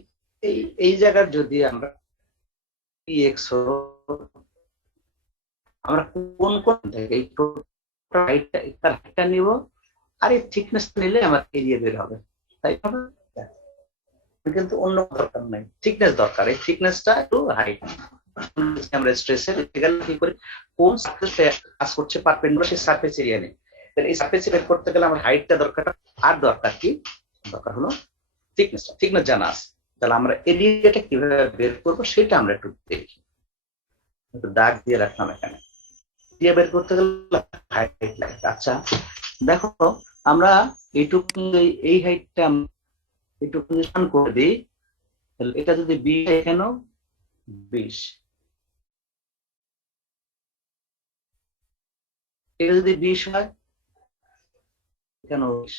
এই জায়গার যদি আমরা এক্স আমরা কোন কোন থেকে এই হাইটটা নিব আর এই থিকনেস নিলে আমার এরিয়া বের হবে, তাই হবে। কিন্তু অন্য দরকার নাই, থিকনেস দরকার, এই থিকনেসটা একটু হাইট। আমরা স্ট্রেসের কি করি, কোন সারফেসে কাজ করছে পারপেন্ডিকুলার সেই সারফেস এরিয়া নেই, তাহলে এই সারফেস বের করতে গেলে আমার হাইটটা দরকার, আর দরকার কি, দরকার হলো থিকনেসটা। থিকনেস জানা আছে, তাহলে আমরা এরিয়াটা কিভাবে বের করবো সেটা আমরা একটু দেখি। একটু দাগ দিয়ে রাখলাম এখানে, এরিয়া বের করতে গেলে হাইট লাগে। আচ্ছা দেখো, আমরা এইটুকু এই হাইটটা এইটুকু করে দিই, তাহলে এটা যদি 20 এখানেও 20, এটা যদি 20 হয় এখানেও 20,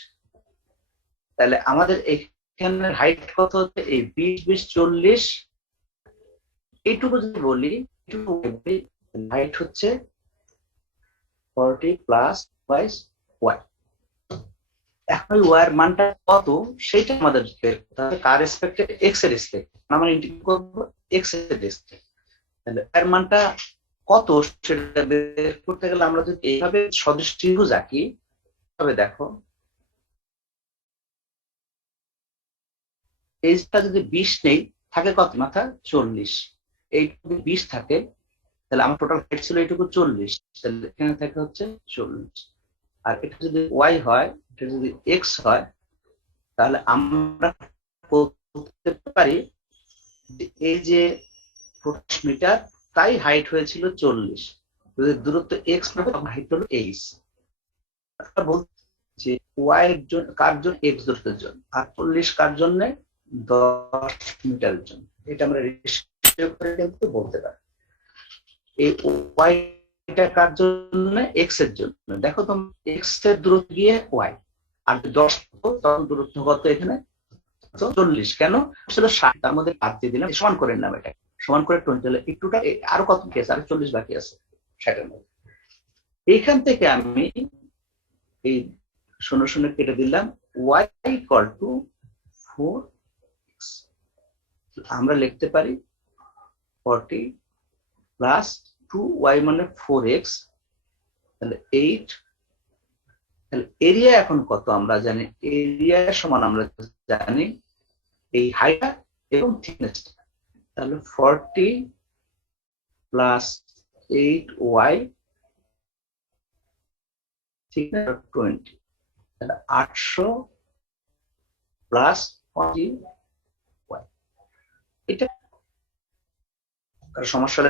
তাহলে আমাদের এখানের হাইট কত হচ্ছে, এই 20 20 40, এইটুকু যদি বলি হাইট হচ্ছে 40 প্লাস বাইস ওয়াই। এখন ওই এর মানটা কত সেটা আমাদের বের করতে হবে, কার রেসপেক্টে, এক্স এর রেসপেক্ট, আমরা ইন্টিগ্রেট করব এক্স এর রেসপেক্ট। তাহলে এর মানটা কত সেটা বের করতে গেলে আমরা যদি এইভাবে সদৃশ ত্রিভুজ আঁকি, তবে দেখো এইটা যদি 20 নেই, থাকে কত মাথা 40, এইটুকু 20 থাকে, তাহলে আমার টোটাল হাইট ছিল এইটুকু 40, তাহলে এখানে থাকে হচ্ছে 40। আর এটা যদি ওয়াই হয়, এটা যদি এক্স হয়, তাহলে আমরা বলতে পারি এই যে 40 মিটার, তাই হাইট হয়েছিল 40, যদি দূরত্ব এক্স না হয় হাইট হলো এইচ। বলছে ওয়াই এর জন্য, কার জন্য, এক্স দূরত্বের জন্য, আর 40 কার জন্য, 10 মিটারের জন্য। এটা আমরা রেশিও করে কিন্তু বলতে পারি। এই ওয়াইটা কার জন্য, এক্স এর জন্য। দেখো তুমি এক্স এর দূরত্ব গিয়ে ওয়াই, আর 10 তখন দূরত্ব কত এখানে 40, কেন আসলে 60, তার মধ্যে 5 দিয়ে দিলাম, সমান করে নিলাম, এটা সমান করে 20, একটুটা আরো কত কি আছে, আর 40 বাকি আছে 60 এর মধ্যে। এইখান থেকে আমি এই 0 0 কেটে দিলাম, y ইকুয়াল টু 4x, আমরা লিখতে পারি 40 প্লাস 2y মানে 4x, তাহলে 8। তাহলে এরিয়া এখন কত আমরা জানি, এরিয়া সমান আমরা জানি এই হাইট এবং থিকনেসটা, তাহলে 40 প্লাস 8y থিকনেস 20, তাহলে 800 প্লাস 40y। এটা সমস্যা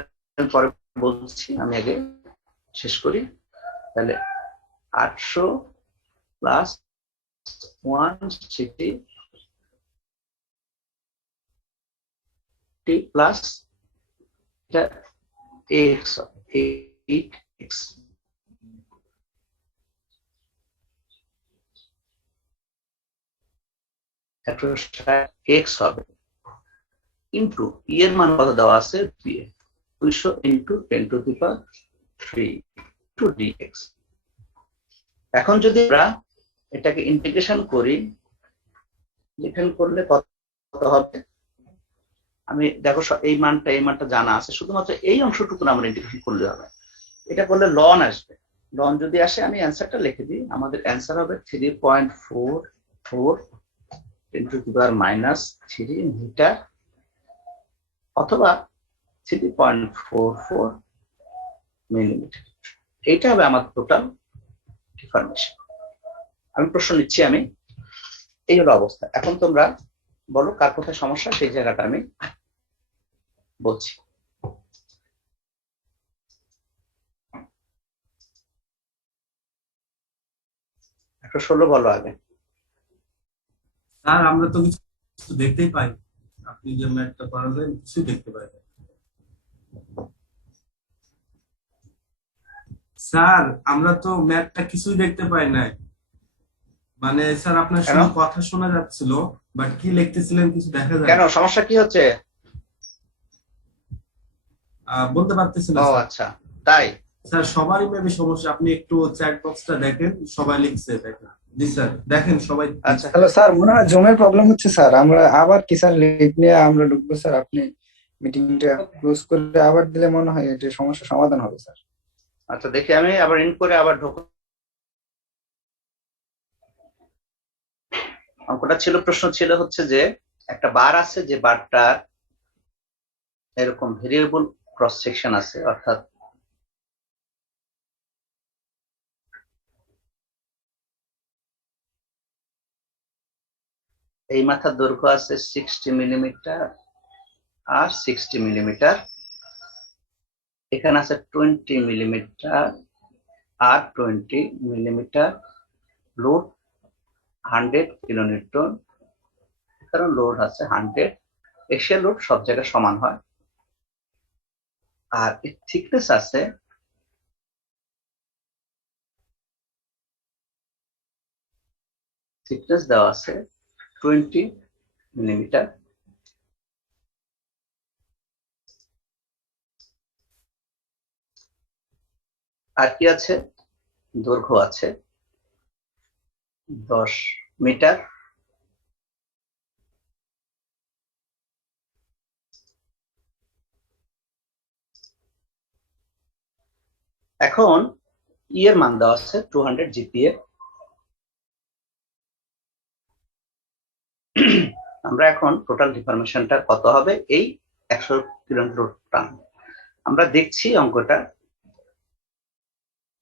পরে বলছি, আমি আগে শেষ করি। তাহলে 800 প্লাস 160 প্লাস এটা x 8x, x হবে ইন্টু এর মান কত দেওয়া আছে 200 into 10 to the power 3 to dx। এখন যদি আমরা এটাকে ইন্টিগ্রেশন করি, ইন্টিগ্রেশন করলে কত হবে, আমি দেখো এই মানটা জানা আছে, শুধুমাত্র এই অংশটুকু আমরা ইন্টিগ্রেশন করলে হবে। এটা করলে লন আসবে, লন যদি আসে আমি অ্যান্সারটা লিখে দিই, আমাদের অ্যান্সার হবে 3.44 ইন্টু দি পাওয়ার -3 মিটার, অথবা 3.44 মিলিমিটার। এইটা হবে আমার টোটাল ডিফরমেশন। আমি প্রশ্ন নিচ্ছি, আমি এই হলো অবস্থা। এখন তোমরা বলো কার কোথায় সমস্যা, সেই জায়গাটা আমি বলছি। 116 বলো আগে। স্যার আমরা তো কিছু দেখতেই পাই, আপনি যে ম্যাথটা করালেন কিছুই দেখতে পাই না। স্যার আমরা তো ম্যাথটা কিছুই দেখতে পাই নাই, মানে স্যার আপনার কেন শুধু কথা শোনা যাচ্ছিল, বাট কি লিখতেছিলেন কিছু দেখা যায় কেন না। সমস্যা কি হচ্ছে? বলতে পারতেছি না ও স্যার। আচ্ছা, তাই? স্যার সবারই মেবি সমস্যা, আপনি একটু চ্যাট বক্সটা দেখেন, সবাই লিখছে দেখেন। জি স্যার দেখেন সবাই আচ্ছা, লিখছে। হ্যালো স্যার, মনে হয় জুমের প্রবলেম হচ্ছে স্যার। আমরা আবার কি স্যার লিভ নিয়ে আমরা ঢুকবো স্যার? আপনি মিটিংটা ক্লোজ করে আবার দিলে মনে হয় এটা সমস্যার সমাধান হবে স্যার। আচ্ছা দেখি আমি আবার ইন করে আবার ঢোক। অঙ্কটা ছিল, প্রশ্ন ছিল হচ্ছে যে একটা বার আছে, যে বারটার এরকম ভেরিয়েবল ক্রস সেকশন আছে, অর্থাৎ এই মাথার দৈর্ঘ্য আছে 60 মিলিমিটার আর 60 মিলিমিটার, এখানে আছে 20 মিলিমিটার আর 20 মিলিমিটার, লোড 100 কিলোনিউটন, কারণ লোড আছে 100, এক্সিয়াল লোড সব জায়গায় সমান হয়। আর এর থিকনেস আছে থিকনেস দেওয়া আছে 20 মিলিমিটার। আর কি আছে? দৈর্ঘ্য আছে 10 মিটার। এখন ই এর মান দেওয়া আছে 200 জিপিএ। আমরা এখন টোটাল ডিফরমেশনটা কত হবে এই 100 কিলোনিউটন। আমরা দেখছি অঙ্কটা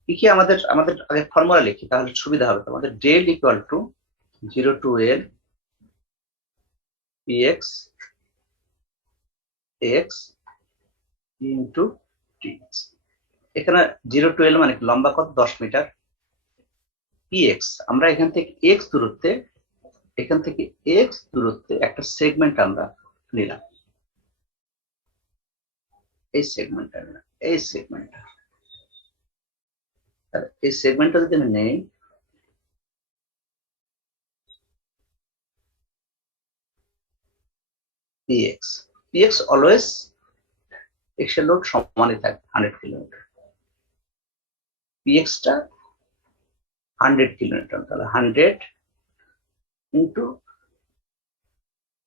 কি কি, আমাদের আমাদের আগে ফর্মুলা লিখি তাহলে সুবিধা হবে। আমাদের del equal to 0 to L px x into dx। এখানে 0 টু এল মানে লম্বা কত? 10 মিটার। px আমরা এখান থেকে x দূরত্বে একটা সেগমেন্ট আমরা নিলাম, এই সেগমেন্টটা নিলাম, এই সেগমেন্টটা যদি আমি নেই, px অলওয়েজ x এর লোড সমানই থাকে 100 কিলোমিটার, px টা 100 কিলোমিটার, তাহলে 100 ইন্টু,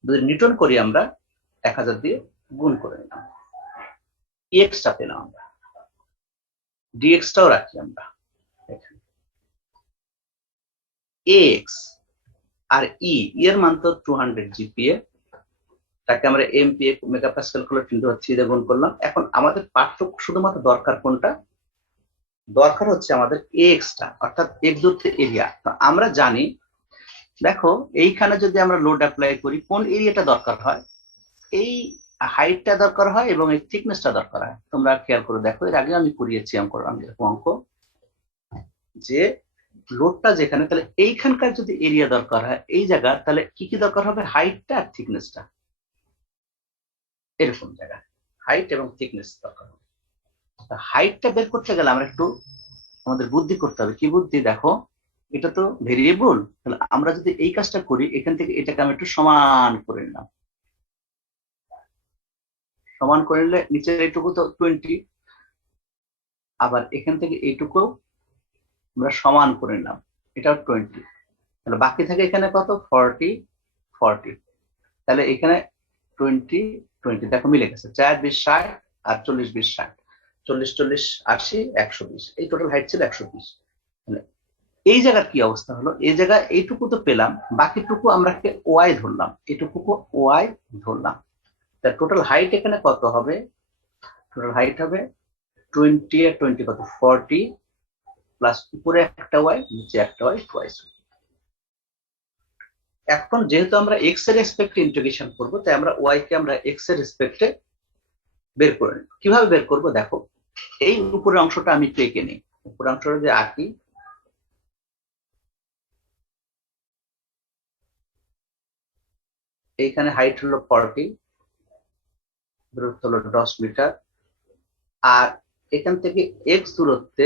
যদি নিউটন করি আমরা 1000 দিয়ে গুণ করে নিলাম, px টা পেলাম আমরা, dx টাও রাখি আমরা এখানে। ax আর এর মান তো 200 জিপিএ, তাকে আমরা এমপিএ মেগাপাস্কেল করে 10³ দিয়ে গুণ করলাম। এখন আমাদের পার্থক্য শুধুমাত্র দরকার কোনটা? দরকার হচ্ছে আমাদের এক্স টা, অর্থাৎ এক দূরত্বের এরিয়া। তো আমরা জানি, দেখো এইখানে যদি আমরা লোড অ্যাপ্লাই করি কোন এরিয়াটা দরকার হয়? এই হাইটটা দরকার হয় এবং এই থিকনেসটা দরকার হয়। তোমরা খেয়াল করে দেখো, এর আগে আমি করিয়েছি অঙ্ক, যে লোডটা যেখানে, তাহলে এইখানকার যদি এরিয়া দরকার হয় এই জায়গা, তাহলে কি কি দরকার হবে? হাইটটা আর থিকনেসটা, এরকম জায়গা হাইট এবং থিকনেস দরকার হবে। হাইটটা বের করতে গেলে আমরা একটু আমাদের বুদ্ধি করতে হবে। কি বুদ্ধি? দেখো এটা তো ভেরিয়েবল, তাহলে আমরা যদি এই কাজটা করি, এখান থেকে এটাকে আমি একটু সমান করে নিলাম, সমান করে নিলে নিচের এইটুকু তো 20, আবার এখান থেকে এইটুকু আমরা সমান করে নিলাম, এটাও 20, তাহলে বাকি থাকে এখানে কত? 40। তাহলে এখানে 20 দেখো মিলে গেছে, 4 20 60 আর 40 20 60, 40 40 80 120, এই টোটাল হাইট ছিল 120। এই জায়গার কি অবস্থা হলো? এই জায়গায় এইটুকু তো পেলাম, বাকিটুকু আমরা ওয়াই ধরলাম, এটুকু ওয়াই ধরলাম। তা টোটাল হাইট এখানে কত হবে? টোটাল হাইট হবে 20 আর 20 কত? 40 প্লাস উপরে একটা ওয়াই, নিচে একটা ওয়াই, টুয়াইস। এখন যেহেতু আমরা এক্স এর রেসপেক্টে ইন্টিগ্রেশন করব, তাই আমরা ওয়াই কে আমরা এক্স এর রেসপেক্টে বের করে নিই। কিভাবে বের করব দেখো, এই উপরের অংশটা আমি একটু এঁকে নিই। উপরের অংশটা যে আঁকি, এইখানে হাইট হলো 40, দূরত্ব হলো 10 মিটার, আর এখান থেকে এক্স দূরত্বে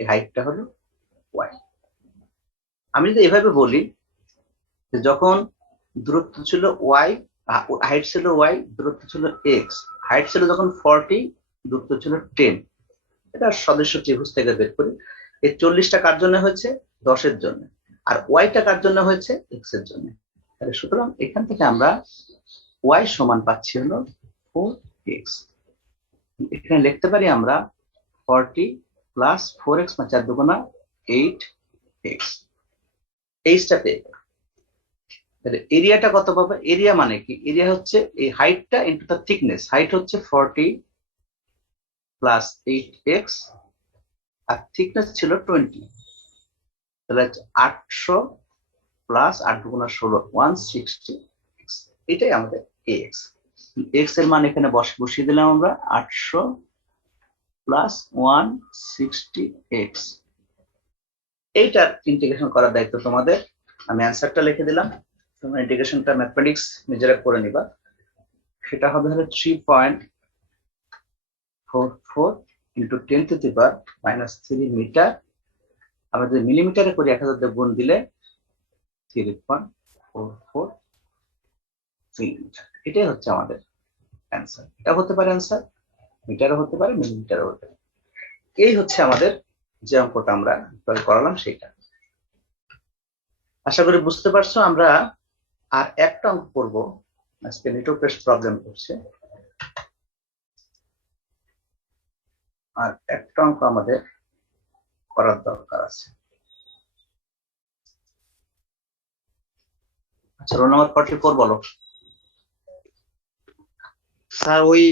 এই হাইটটা হলো ওয়াই। আমি যদি এভাবে বলি যে যখন দূরত্ব ছিল ওয়াই, হাইট ছিল ওয়াই, দূরত্ব ছিল এক্স, হাইট ছিল যখন 40, দূরত্ব ছিল 10, এটা সদস্য ত্রিভুজ থেকে বের করি। এই 40টা কার জন্য হয়েছে? 10-এর জন্য। আর ওয়াইটা কার জন্য হয়েছে? এক্স এর জন্য। তাহলে সুতরাং এখান থেকে আমরা ওয়াই সমান পাচ্ছি হলো 4x। এখানে লিখতে পারি আমরা 40 প্লাস 4x, 4 দুগুণা 8x। এইটা পেয়ে গেল। তাহলে এরিয়াটা কত পাবে? এরিয়া মানে কি? এরিয়া হচ্ছে এই হাইটটা ইন্টু দ্য থিকনেস। হাইট হচ্ছে 40 প্লাস 8x, আর থিকনেস ছিল 20, তাহলে 800 প্লাস 8 দুগুণা 16, 160x। এটাই আমাদের ax। x এর মান এখানে বসিয়ে দিলাম আমরা, 800 প্লাস 160x। এইটার ইন্টিগ্রেশন করার দায়িত্ব তোমাদের। আমি অ্যান্সারটা লিখে দিলাম, তোমরা ইন্টিগ্রেশনটা ম্যাথমেটিক্স নিজেরা করে নিবা। সেটা হবে হলো 3.44 into 10 to the power -3 metre. আমরা যদি মিলিমিটারে করি 1000 দিয়ে গুণ দিলে 3.443 মিটার। এটাই হচ্ছে আমাদের অ্যান্সার। এটা হতে পারে অ্যান্সার, মিটারও হতে পারে, মিলিমিটারও হতে পারে। এই হচ্ছে আমাদের যে অঙ্কটা আমরা করালাম সেটা। আশা করি বুঝতে পারছো। আমরা আর একটা অঙ্ক করবো, আজকে নেটওয়ার্ক প্রবলেম করছে। আর একটা অঙ্ক আমাদের করার দরকার আছে। আচ্ছা, রোল নাম্বার 44 বলো। স্যার ওই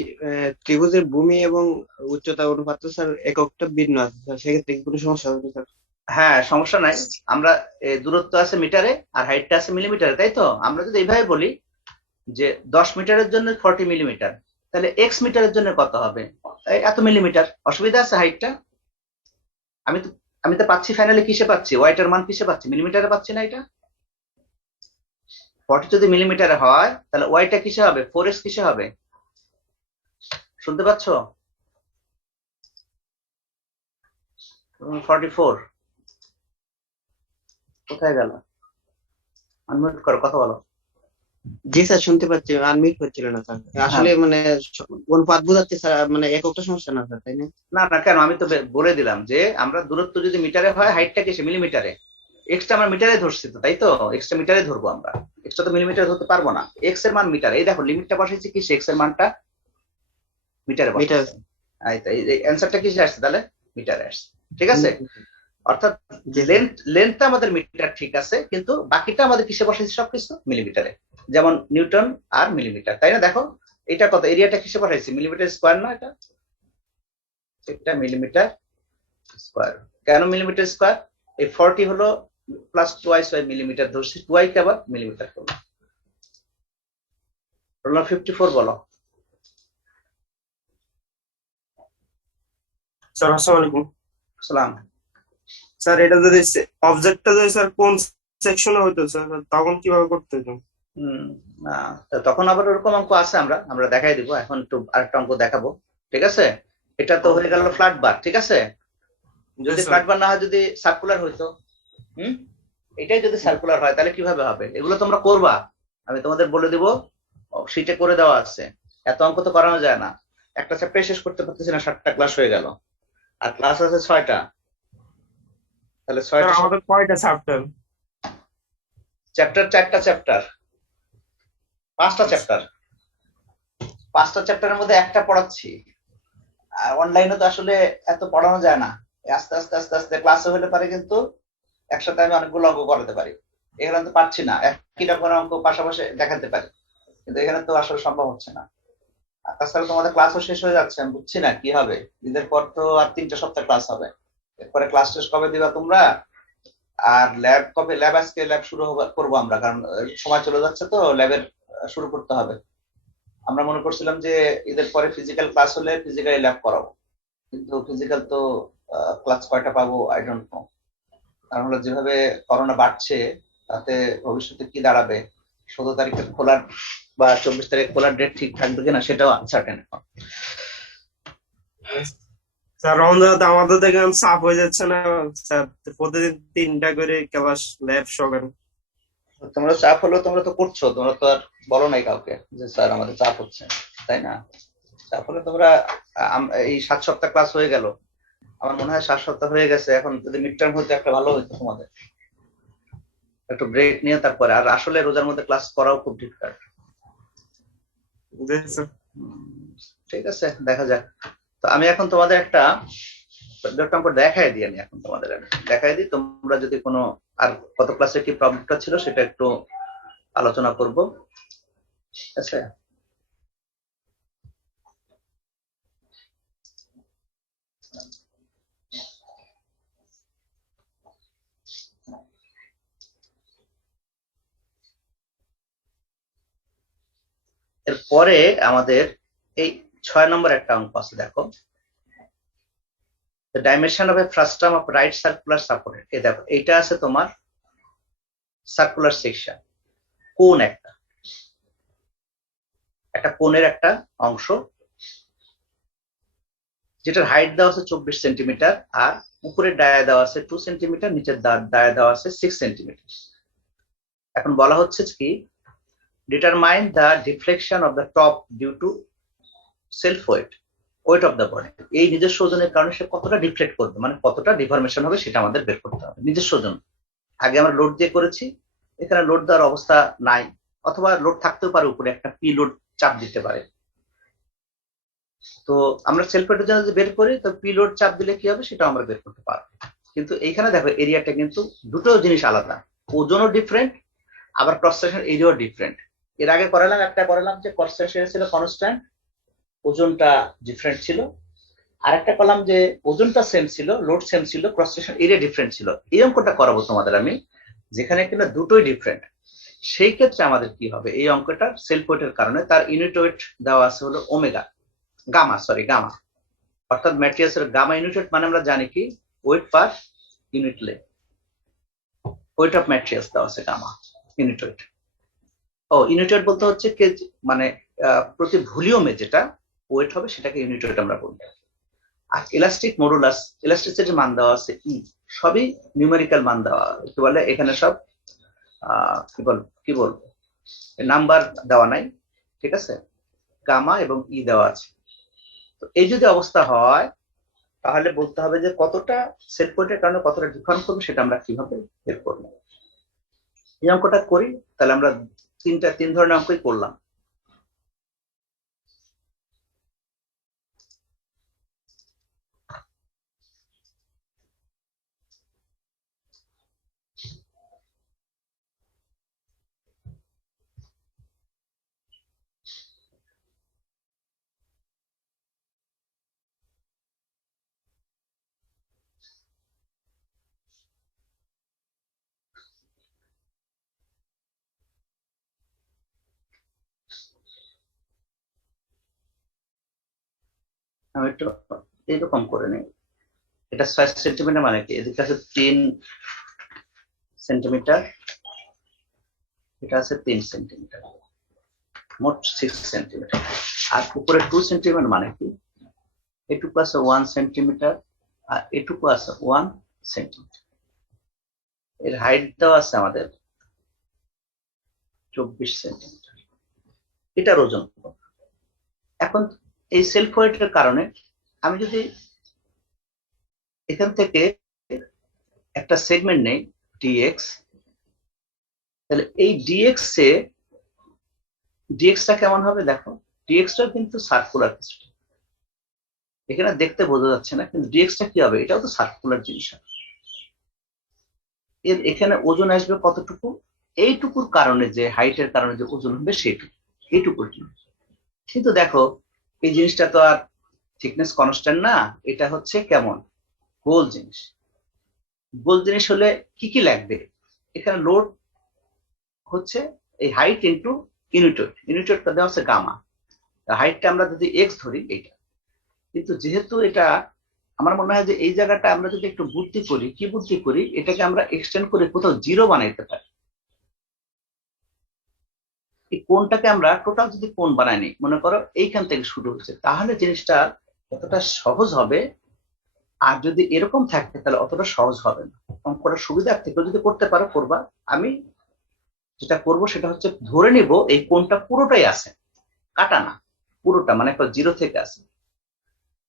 ত্রিভুজের ভূমি এবং উচ্চতা অনুপাত তো স্যার এককটা ভিন্ন আছে স্যার, সেক্ষেত্রে কি কোনো সমস্যা হবে স্যার? হ্যাঁ, সমস্যা নাই। আমরা দূরত্ব আছে মিটারে আর হাইটটা আছে মিলিমিটারে, তাই তো? আমরা যদি এইভাবে বলি যে 10 মিটারের জন্য 40 মিলিমিটার, তাহলে এক্স মিটারের জন্য কত হবে? এত মিলিমিটার। অসুবিধা আছে হাইটটা? আমি তো পাচ্ছি ফাইনালি কিসে পাচ্ছি? ওয়াইটার মান কিসে পাচ্ছি? মিলিমিটারে পাচ্ছি না এটা? 40 যদি মিলিমিটারে হয় তাহলে ওয়াইটা কিসে হবে? 4x কিসে হবে? শুনতে পাচ্ছ? 44 কোথায় গেল? আনমিউট করো, কথা বলো। জি স্যার শুনতে পাচ্ছি, আনমিউট হচ্ছিল না স্যার। আসলে মানে অনুপাত বোঝাচ্ছে স্যার, মানে এককটা সমস্যা না স্যার, তাই না? না না, কেন? আমি তো বলে দিলাম যে আমরা দূরত্ব যদি মিটারে হয়, হাইটটা কিসে? মিলিমিটারে। এক্সটা আমরা মিটারে ধরছি তো, তাই তো? এক্সটা মিটারে ধরবো আমরা, এক্সটা তো মিলিমিটারে ধরতে পারবো না। এক্স এর মান মিটার। এই দেখো লিমিটটা বসাইছি কিসে? এক্স এর মানটা মিটারে মিটার। বসাইছি। এই অ্যান্সারটা কিসে আসছে তাহলে? মিটারে আসছে। ঠিক আছে? অর্থাৎ লেন্থটা আমাদের মিটার, ঠিক আছে, কিন্তু বাকিটা আমাদের কিসে বসাইছি? সবকিছু মিলিমিটারে। যেমন নিউটন আর মিলিমিটার, তাই না? দেখো এটা কত? এরিয়াটা কিসে বসাইছি? মিলিমিটার স্কোয়ার না এটা? এটা মিলিমিটার স্কোয়ার। কেন মিলিমিটার স্কোয়ার? এই 40 হলো প্লাস টুয়াইস ওয়াই মিলিমিটার ধরছি, টুয়াই কে আবার মিলিমিটার করবো। রোল 54 বলো। স্যার আসসালামু আলাইকুম। সালাম। স্যার এটা যদি অবজেক্টটা যদি স্যার কোন সেকশনে হইতো স্যার, তখন কিভাবে করতে হতো? না, তখন আবার ওরকম অঙ্ক আছে, আমরা দেখাই দিব। এখন একটু আরেকটা অঙ্ক দেখাবো, ঠিক আছে? এটা তো হয়ে গেল ফ্ল্যাট বার, ঠিক আছে? যদি ফ্ল্যাট বার না হয়, যদি সার্কুলার হইতো, এটাই যদি সার্কুলার হয় তাহলে কিভাবে হবে? এগুলো তোমরা করবা, আমি তোমাদের বলে দিব, শীটে করে দেওয়া আছে। এত অঙ্ক তো করানো যায় না, একটা চ্যাপ্টার শেষ করতে পারতেছি না, 7টা ক্লাস হয়ে গেল, আর ক্লাস আছে 6টা। তাহলে 6টা আমাদের কয়টা চ্যাপ্টার? চ্যাপ্টার 4টা চ্যাপ্টার, 5টা চ্যাপ্টার। 5টা চ্যাপ্টারের মধ্যে একটা পড়াচ্ছি। আর অনলাইনে তো আসলে এত পড়ানো যায় না, আস্তে আস্তে আস্তে আস্তে ক্লাসে হলে পারে, কিন্তু একসাথে আমি অনেকগুলো অঙ্ক করাতে পারি। এখানে তো পারছি না, একই রকম অঙ্ক পাশাপাশি দেখাতে পারি, কিন্তু এখানে তো আসলে সম্ভব হচ্ছে না। আর তাছাড়া তোমাদের ক্লাসও শেষ হয়ে যাচ্ছে, আমি বুঝছি না কি হবে। ঈদের পর তো আর 3টা সপ্তাহ ক্লাস হবে, এরপরে ক্লাস শেষ কবে দিবা তোমরা? আর ল্যাব আজকে ল্যাব শুরু করবো আমরা, কারণ সময় চলে যাচ্ছে তো ল্যাবের শুরু করতে হবে। আমরা মনে করছিলাম যে ঈদের পরে ফিজিক্যাল ক্লাস হলে ফিজিক্যালি ল্যাব করাবো, কিন্তু ফিজিক্যাল তো ক্লাস কয়টা পাবো আই ডোন্ট নো। কারণ হলো যেভাবে করোনা বাড়ছে তাতে ভবিষ্যতে কি দাঁড়াবে, 16 তারিখে খোলার বা 24 তারিখে খোলার ডেট ঠিক থাকবে কিনা সেটাও আনসার্টেন এখন। স্যার রমজান আমাদের দেখে চাপ হয়ে যাচ্ছে না স্যার? প্রতিদিন 3টা করে ক্লাস ল্যাব সকালে। তোমরা চাপ হলো, তোমরা তো করছো, তোমরা তো আর বলো নাই কাউকে যে স্যার আমাদের চাপ হচ্ছে, তাই না? চাপ হলে তোমরা এই 7 সপ্তাহ ক্লাস হয়ে গেল, আমার মনে হয় 7 সপ্তাহ হয়ে গেছে, এখন যদি মিড টার্ম হতো একটা ভালো হতো তোমাদের, একটু ব্রেক নিয়ে তারপরে। আর আসলে রোজার মধ্যে ক্লাস করাও খুব ডিফিকাল্ট। জি স্যার। ঠিক আছে, দেখা যাক। তো আমি এখন তোমাদের একটা অঙ্ক দেখাই দিই, আমি এখন তোমাদের দেখাই দিই, তোমরা যদি কোনো আর কত ক্লাসে কি প্রবলেমটা ছিল সেটা একটু আলোচনা করব, ঠিক আছে? এরপরে আমাদের এই 6 নম্বর একটা অঙ্ক আছে, দেখো। The dimension of a frustum of right circular supported. এই দেখো, এইটা আছে তোমার সার্কুলার সেকশন, কোণ একটা কোণের একটা অংশ, যেটার হাইট দেওয়া আছে 24 সেন্টিমিটার, আর উপরের ডায়া দেওয়া আছে 2 সেন্টিমিটার, নিচের ডায়া দেওয়া আছে 6 সেন্টিমিটার। এখন বলা হচ্ছে কি, determine the deflection of the top due to self weight of the body. এই নিজস্ব ওজনের কারণে সে কতটা ডিফ্লেক্ট করবে, মানে কতটা ডিফরমেশন হবে সেটা আমাদের বের করতে হবে। নিজস্ব ওজন, আগে আমরা লোড দিয়ে করেছি, এখানে লোড দেওয়ার অবস্থা নাই, অথবা লোড থাকতেও পারে, উপরে একটা পি লোড চাপ দিতে পারে। তো আমরা সেলফ ওয়েটের জন্য বের করি, তো পি লোড চাপ দিলে কি হবে সেটা আমরা বের করতে পারবো। কিন্তু এইখানে দেখো এরিয়াটা কিন্তু দুটো জিনিস আলাদা, ওজনও ডিফারেন্ট, আবার ক্রস সেকশন এরিয়াও ডিফারেন্ট। এর আগে করালাম যে ক্রস সেকশন ছিল কনস্ট্যান্ট, ওজনটা ডিফারেন্ট ছিল। আর একটা কলাম যে ওজনটা সেম ছিল, লোড সেম ছিল, ক্রস সেকশন এরিয়া ডিফারেন্ট ছিল। এই অঙ্কটা করাবো তোমাদের আমি, যেখানে কিনা দুটোই ডিফারেন্ট। সেই ক্ষেত্রে আমাদের কি হবে, এই অঙ্কটার সেলফ ওয়েটের কারণে তার ইউনিট ওয়েট দেওয়া আছে হলো গামা, অর্থাৎ ম্যাট্রিয়াসের গামা ইউনিট ওয়েট মানে আমরা জানি কি, weight per unit length. Weight of ম্যাট্রিয়াস দেওয়া আছে gamma unit weight. Unit weight বলতে হচ্ছে মানে প্রতি ভলিউমে যেটা ওয়েট হবে সেটাকে ইউনিট ওয়েট আমরা বলি। আর ইলাস্টিক মডুলাস, ইলাস্টিসিটির মান দেওয়া আছে ই, সবই নিউমেরিক্যাল মান দেওয়া, কি বলে এখানে সব কি বলবো নাম্বার দেওয়া নাই, ঠিক আছে? গামা এবং ই দেওয়া আছে। তো এই যদি অবস্থা হয় তাহলে বলতে হবে যে কতটা সেলফ ওয়েটের কারণে কতটা ডিফারেন্স করবে, সেটা আমরা কিভাবে বের করবো। এই অঙ্কটা করি, তাহলে আমরা তিন ধরনের অঙ্কই করলাম। আমি একটু এইরকম করে নিই, এটা 6 সেন্টিমিটার মানে কি, এদিকে আছে 3 সেন্টিমিটার, এটা আছে 3 সেন্টিমিটার, মোট 6 সেন্টিমিটার। আর উপরে 2 সেন্টিমিটার মানে কি, এটুকু আছে 1 সেন্টিমিটার, আর এটুকু আছে 1 সেন্টিমিটার। এর হাইট দেওয়া আছে আমাদের 24 সেন্টিমিটার। এটার ওজন। এখন এই সেলফ ওয়েটের কারণে আমি যদি এখান থেকে একটা সেগমেন্ট নেই ডিএক্স, তাহলে এই ডিএক্সটা কেমন হবে দেখো, ডিএক্সটা কিন্তু সার্কুলার কিছু, এখানে দেখতে বোঝা যাচ্ছে না, কিন্তু ডিএক্সটা কি হবে, এটাও তো সার্কুলার জিনিস। এর এখানে ওজন আসবে কতটুকু, এইটুকুর কারণে, যে হাইটের কারণে যে ওজন হবে এইটুকুর জন্য। কিন্তু দেখো এই জিনিসটা তো আর থিকনেস কনস্ট্যান্ট না, এটা হচ্ছে কেমন গোল জিনিস। গোল জিনিস হলে কি কি লাগবে, এখানে লোড হচ্ছে এই হাইট ইন্টু ইউনিট দেওয়া হচ্ছে গামা। হাইটটা আমরা যদি এক্স ধরি এইটা, কিন্তু যেহেতু এটা আমার মনে হয় যে এই জায়গাটা আমরা যদি একটু বুদ্ধি করি, কি বুদ্ধি করি, এটাকে আমরা এক্সটেন্ড করে কোথাও জিরো বানাইতে পারি। এই কোণটাকে আমরা টোটাল যদি কোণ বানাই নি, মনে করো এইখান থেকে শুরু হচ্ছে, তাহলে জিনিসটা কতটা সহজ হবে। আর যদি এরকম থাকে তাহলে অতটা সহজ হবে না। করার সুবিধার্থে কেউ যদি করতে পারো করবা। আমি যেটা করব সেটা হচ্ছে ধরে নিব এই কোণটা পুরোটাই আছে, কাটা না, পুরোটা মানে একটা জিরো থেকে আছে।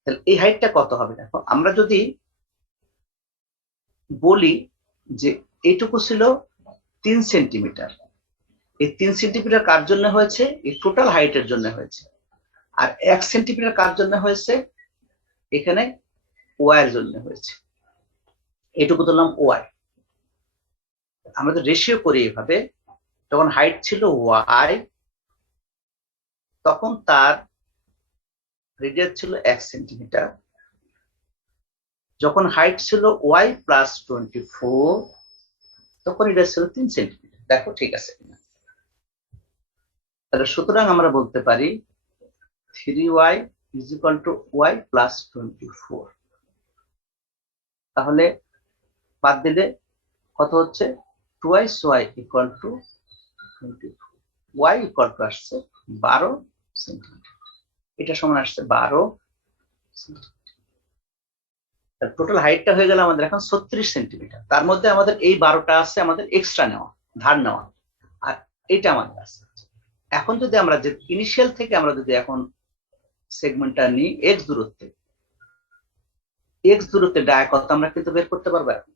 তাহলে এই হাইটটা কত হবে দেখো, আমরা যদি বলি যে এইটুকু ছিল 3 সেন্টিমিটার, এই 3 সেন্টিমিটার কার জন্য হয়েছে, এই টোটাল হাইটের জন্য হয়েছে। আর 1 সেন্টিমিটার কার জন্য হয়েছে, এখানে ওয়াই এর জন্য হয়েছে। এটুকু ধরলাম ওয়াই। আমরা তো রেশিও করি এভাবে, যখন হাইট ছিল ওয়াই তখন তার রেডিয়াস ছিল 1 সেন্টিমিটার। যখন হাইট ছিল ওয়াই প্লাস 24 তখন রেডিয়াস ছিল 3 সেন্টিমিটার। দেখো ঠিক আছে কিনা। তাহলে সুতরাং আমরা বলতে পারি 3y is equal to y plus 24। তাহলে বাদ দিলে কত হচ্ছে, 2y equal to 24, y equal to আসছে 12 সেন্টিমিটার। এটা সমান আসছে 12 সেন্টিমিটার। টোটাল হাইটটা হয়ে গেল আমাদের এখন 36 সেন্টিমিটার। তার মধ্যে আমাদের এই 12টা আছে আমাদের এক্সট্রা নেওয়া, ধার নেওয়া, আর এটা আমাদের আছে। এখন যদি আমরা যে ইনিশিয়াল থেকে আমরা যদি এখন সেগমেন্টটা নিই এক্স দূরত্বে ডায়া কত আমরা কিন্তু বের করতে পারবো। এখন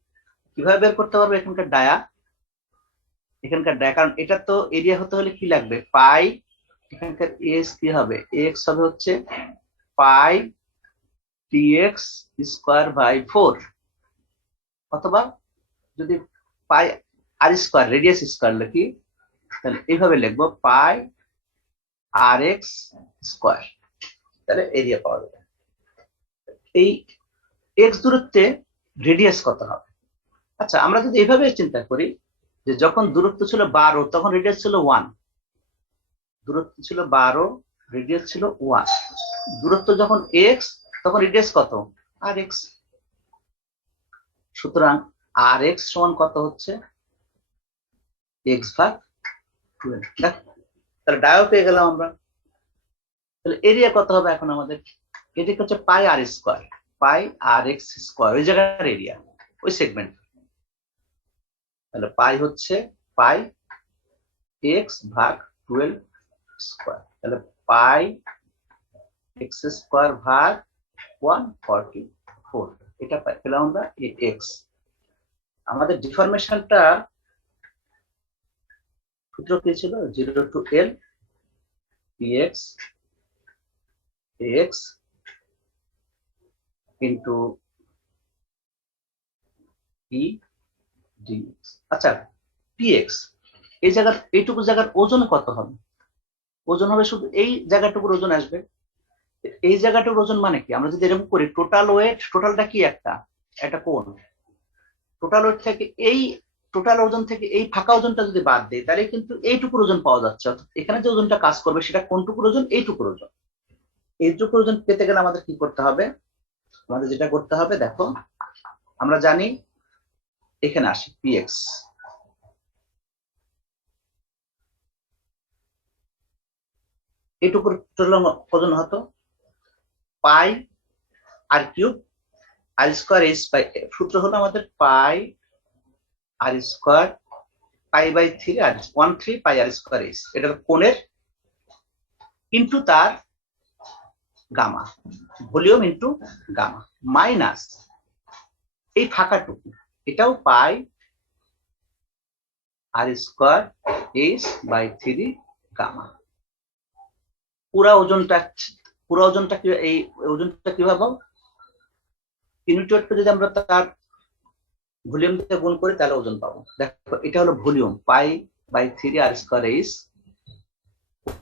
কিভাবে বের করতে পারবো এখানকার ডায়া, কারণ এটা তো এরিয়া হতে হলে কি লাগবে, পাই, এখানকার এস কি হবে, এক্স হবে হচ্ছে পাই ডিএক্স স্কোয়ার বাই 4, অথবা যদি পাই আর স্কোয়ার রেডিয়াস স্কোয়ার লিখি তাহলে এইভাবে লিখবো পাই আর এক্স স্কোয়ার, তাহলে এরিয়া পাওয়া যাবে। এই এক্স দূরত্বে রেডিয়াস কত হবে। আচ্ছা আমরা যদি এইভাবে চিন্তা করি যে যখন দূরত্ব ছিল 12 তখন রেডিয়াস ছিল 1, দূরত্ব ছিল 12 রেডিয়াস ছিল 1, দূরত্ব যখন এক্স তখন রেডিয়াস কত, আর এক্স। সুতরাং আর এক্স সমান কত হচ্ছে, এক্স ভাগ 12। দেখ তাহলে ডায়ও পেয়ে গেলাম আমরা। তাহলে এরিয়া কত হবে এখন আমাদের, এটি হচ্ছে পাই আর স্কোয়ার, পাই আর এক্স স্কোয়ার, ওই জায়গার এরিয়া, ওই সেগমেন্ট। তাহলে পাই হচ্ছে পাই এক্স ভাগ 12 স্কোয়ার, তাহলে পাই এক্স স্কোয়ার ভাগ 144, এটা পেলাম আমরা এক্স। আমাদের ডিফরমেশনটা সূত্র কি ছিল, 0 to L px ax into e dx। আচ্ছা px এই জায়গার এইটুকু জায়গার ওজন কত হবে, ওজন হবে শুধু এই জায়গাটুকুর ওজন আসবে। এই জায়গাটুকুর ওজন মানে কি, আমরা যদি এরকম করি টোটাল ওয়েট, টোটালটা কি একটা কোণ, টোটাল ওয়েট থেকে এই টোটাল ওজন থেকে এই ফাঁকা ওজনটা যদি বাদ দেয় তাহলে কিন্তু এইটুকুর ওজন পাওয়া যাচ্ছে। অর্থাৎ এখানে যে ওজনটা কাজ করবে সেটা কোনটুকুর ওজন, এইটুকুর ওজন। এইটুকুর ওজন পেতে গেলে আমাদের কি করতে হবে, আমাদের যেটা করতে হবে দেখো, আমরা জানি এখানে আসি পিএক্স, এইটুকুর ওজন হতো pi r cube r square s by, সূত্র হলো আমাদের pi r square pi by 3 r 1/3 pi r square s, এটার কোণের ইন্টু তার gamma, volume into gamma, minus এই ফাঁকাটুকু, এটাও pi r square s by 3 gamma. পুরা ওজনটা কি, এই ওজনটা কিভাবে, ইউনিট ওয়েটকে যদি আমরা তার ভলিউম দিয়ে গুণ করি তাহলে ওজন পাবো। দেখো এটা হলো ভলিউম, পাই বাই 3 আর স্কোয়ার এস,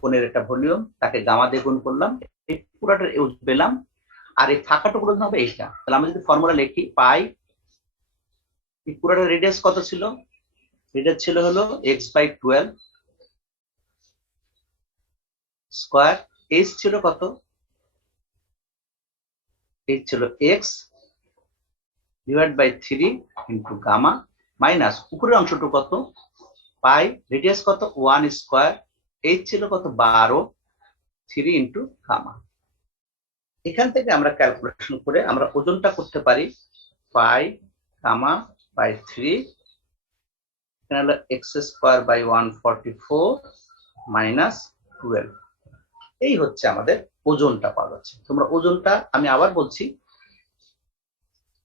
কোণের একটা ভলিউম, তাকে গামা দিয়ে গুণ করলাম, এই পুরাটা পেলাম। আর এই ফাঁকাটুকু ওজন হবে এইটা। তাহলে আমরা যদি ফর্মুলা লিখি পাই এই পুরোটা রেডিয়াস কত ছিল? রেডিয়াস ছিল হলো x/12 স্কয়ার। এইচ ছিল কত? এইচ ছিল x divide by 3 into gamma minus উপরের অংশটুকু কত? পাই। রেডিয়াস কত? 1 স্কয়ার। এইচ ছিল কত? 12 3 ইন্টু গামা। এখান থেকে আমরা ক্যালকুলেশন করে আমরা ওজনটা করতে পারি পাই গামা বাই 3, এখানে হলো এক্স স্কয়ার বাই 144 মাইনাস 12। এই হচ্ছে আমাদের ওজনটা পাওয়া যাচ্ছে। তোমরা ওজনটা, আমি আবার বলছি,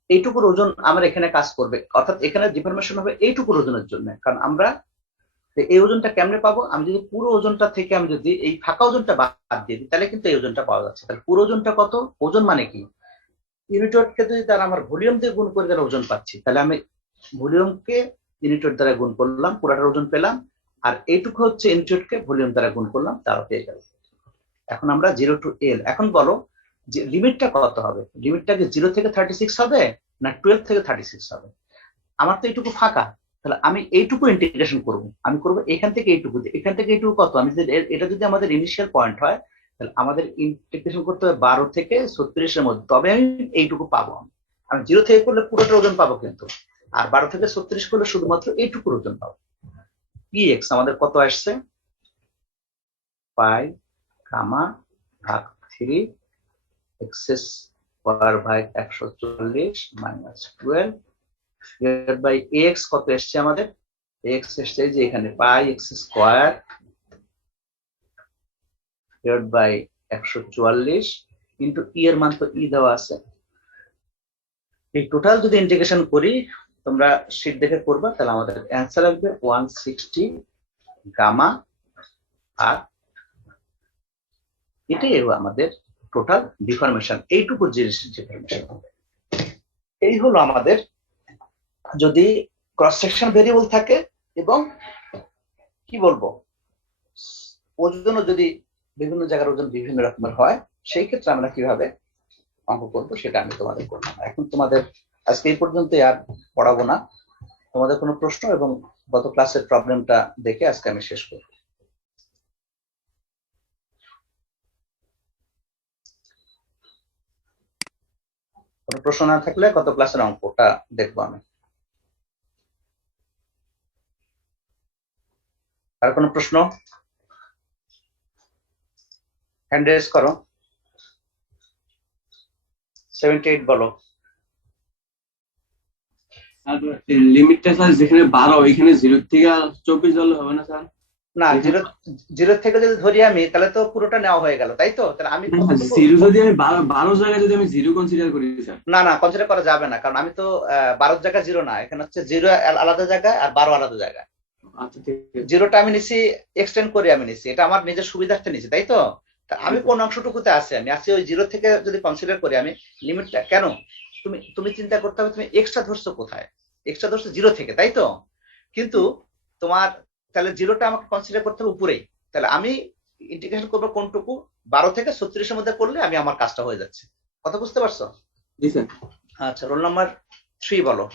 এইটুকুর ওজন আমার এখানে কাজ করবে, অর্থাৎ এখানে ডিফরমেশন হবে এইটুকুর ওজনের জন্য। কারণ আমরা এই ওজনটা কেমনে পাবো? আমি যদি পুরো ওজনটা থেকে আমি যদি এই ফাঁকা ওজনটা বাদ দিয়ে দিই, তাহলে কিন্তু এই ওজনটা পাওয়া যাচ্ছে। তাহলে পুরো ওজনটা কত? ওজন মানে কি? ইউনিট ওয়েটকে যদি তার আমার ভলিউম দিয়ে গুণ করে তাহলে ওজন পাচ্ছি, তাহলে আমি ভলিউমকে ইউনিট ওয়েট দ্বারা গুণ করলাম, পুরাটার ওজন পেলাম। আর এইটুকু হচ্ছে ইউনিট ওয়েটকে ভলিউম দ্বারা গুণ করলাম, তারও পেয়ে গেল। এখন আমরা 0 টু L। এখন বলো যে লিমিটটা কত হবে? লিমিটটা কি 0 থেকে 36 হবে না 12 থেকে 36 হবে? আমার তো এইটুকু ফাঁকা, তাহলে আমি এইটুকু ইন্টিগ্রেশন করব। আমি করব এখান থেকে এইটুকু, এখান থেকে এইটুকু কত? আমি যদি এটা যদি আমাদের ইনিশিয়াল পয়েন্ট হয়, তাহলে আমাদের ইন্টিগ্রেশন করতে হবে 12 থেকে 36 এর মধ্যে, তবে আমি এইটুকু পাবো। আমি 0 থেকে করলে পুরোটা ওজন পাবো কিন্তু, আর 12 থেকে 36 করলে শুধুমাত্র এইটুকুর ওজন পাবো। px আমাদের কত আসছে? পাই গামা ভাগ 3 এক্স স্কয়ার ভাগ 140 মাইনাস 12 ডিভাইড বাই এক্স কত এসছে আমাদের? এক্স এসছে যে এখানে pi x square divide by 144 into e এর মান তো ই দেওয়া আছে। এই টোটাল যদি ইন্টিগ্রেশন করি, তোমরা শীট দেখে করবা, তাহলে আমাদের অ্যান্সার আসবে 160 গামা। আর এটাই আমাদের টোটাল ডিফরমেশন, এইটুকু জিনিস ডিফরমেশন হবে। এই হলো আমাদের যদি ক্রস সেকশন ভেরিয়েবল থাকে এবং কি বলবো ওজনও যদি বিভিন্ন জায়গার ওজন বিভিন্ন রকমের হয়, সেই ক্ষেত্রে আমরা কিভাবে অঙ্ক করবো সেটা আমি তোমাদের করবো। এখন তোমাদের আজকে এই পর্যন্ত আর পড়াবো না। তোমাদের কোনো প্রশ্ন এবং গত ক্লাসের প্রবলেমটা দেখে আজকে আমি শেষ করবো। কোনো প্রশ্ন না থাকলে গত ক্লাসের অঙ্কটা দেখবো আমি। আর কোনো প্রশ্ন? হ্যান্ড রেজ করো। 78 বলো। লিমিটটা স্যার যেখানে 12 ওইখানে 0 থেকে 24 হলে হবে না স্যার? না, 0 থেকে যদি ধরি আমি, তাহলে তো পুরোটা নেওয়া হয়ে গেল, তাই তো? তাহলে আমি 0 যদি আমি 12 জায়গায় যদি আমি 0 কনসিডার করি স্যার? না না, কনসিডার করা যাবে না, কারণ আমি তো 12 জায়গায় 0 না, এখানে হচ্ছে 0 আলাদা জায়গায় আর 12 আলাদা জায়গায়। আচ্ছা ঠিক আছে। 0টা আমি নিছি, এক্সটেন্ড করে আমি নিছি, এটা আমার নিজের সুবিধার্থে নিছি, তাই তো? আমি কোন অংশটুকুতে আছি? আমি আছি ওই 0 থেকে যদি কনসিডার করি আমি লিমিটটা। কেন? তুমি চিন্তা করতে হবে তুমি এক্সট্রা ধরছো কোথায়? এক্সট্রা ধরছো 0 থেকে, তাই তো? কিন্তু তোমার তাহলে 0টা আমাকে কনসিডার করতে হবে উপরেই। তাহলে আমি ইন্টিগ্রেশন করবো কোনটুকু? 12 থেকে 36 এর মধ্যে করলে আমি আমার কাজটা হয়ে যাচ্ছে। কথা বুঝতে পারছো? জি স্যার। আচ্ছা, রোল নাম্বার 3 বলো।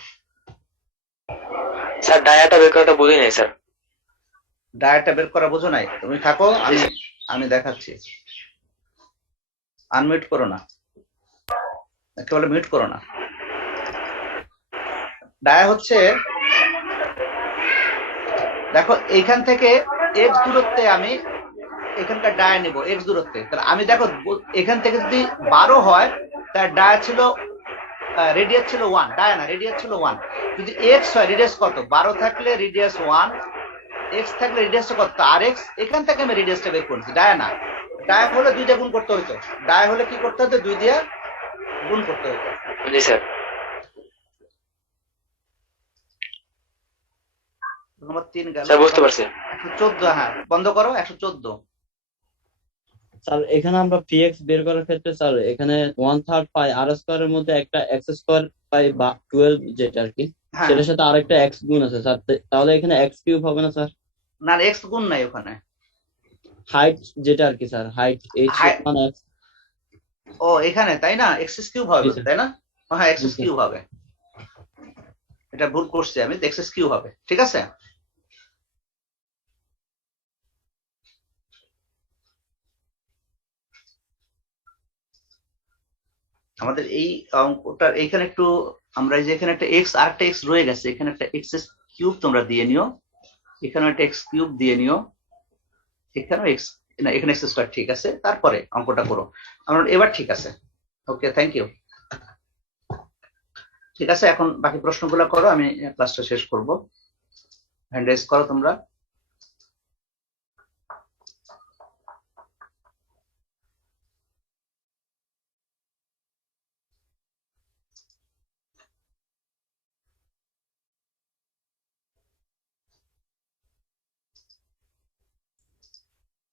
স্যার ডায়াটা বের করাটা বুঝি নাই স্যার। ডায়াটা বের করা বোঝো নাই? তুমি থাকো, আমি দেখাচ্ছি। আনমিউট করো না, একেবারে মিউট করো না। ডায়া হচ্ছে, দেখো এইখান থেকে এক্স দূরত্বে আমি এখানকার ডায়া নিব, এক্স দূরত্বে। তাহলে আমি দেখো এখান থেকে যদি 12 হয়, তার ডায়া ছিল রেডিয়াস ছিল 1, ডায়া না রেডিয়াস ছিল 1। যদি এক্স হয়, রেডিয়াস কত? 12 থাকলে রেডিয়াস 1, এক্স থাকলে রেডিয়াসটা কত? আর এক্স। এখান থেকে আমি রেডিয়াসটা বের করছি, ডায়া না। ডায়া হলে 2 দিয়ে গুণ করতে হতো, ডায়া হলে কি করতে হতো? 2 দিয়ে গুণ করতে হতো। জি স্যার। নম্বর 3 গেল। স্যার বুঝতে পারছি। 114, হ্যাঁ বন্ধ করো। 114। স্যার এখানে আমরা px বের করার ক্ষেত্রে স্যার এখানে 1/3 পাই আর স্কয়ারের মধ্যে একটা x স্কয়ার পাই বা 12 যেটা আর কি, হ্যাঁ, সেটার সাথে আরেকটা x গুণ আছে স্যার, তাহলে এখানে x কিউব হবে না স্যার? না এক্স গুণ নাই ওখানে। হাইট যেটা আর কি স্যার, হাইট h মানে x। ও এখানে তাই না? এক্স কিউব হবে, জি স্যার। তাই না? হ্যাঁ, এক্স জি স্যার। কিউব হবে। এটা ভুল করছি আমি, এক্সেস কিউ হবে, ঠিক আছে। আমাদের এই অঙ্কটা এইখানে একটু আমরা এই যে এখানে একটা এক্স আর একটা এক্স রয়ে গেছে, এখানে একটা এক্স কিউব তোমরা দিয়ে নিও, এখানে একটা এক্স কিউব দিয়ে নিও, এখানেও এক্স, না এখানে এক্স স্কয়ার, ঠিক আছে। তারপরে অঙ্কটা করো, আমরা এবার ঠিক আছে। ওকে, থ্যাংক ইউ। ঠিক আছে, এখন বাকি প্রশ্নগুলো করো, আমি ক্লাসটা শেষ করব। হ্যান্ড রেজ করো তোমরা।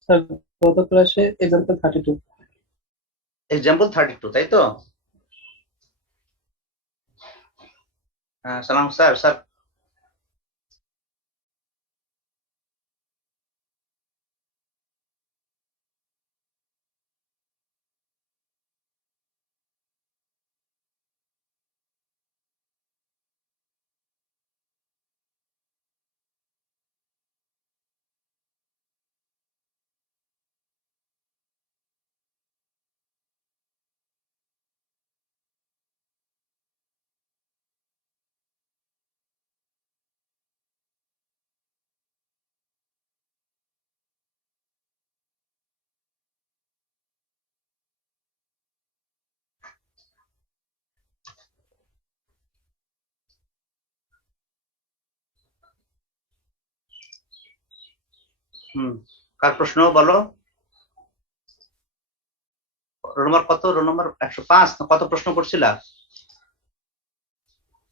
স্যার গত ক্লাসে এক্সাম্পল 32। এক্সাম্পল 32, তাই তো? সালাম স্যার। স্যার কার প্রশ্ন বলো? রোল নম্বর কত? রোল নম্বর 105 না কত প্রশ্ন করছিলা?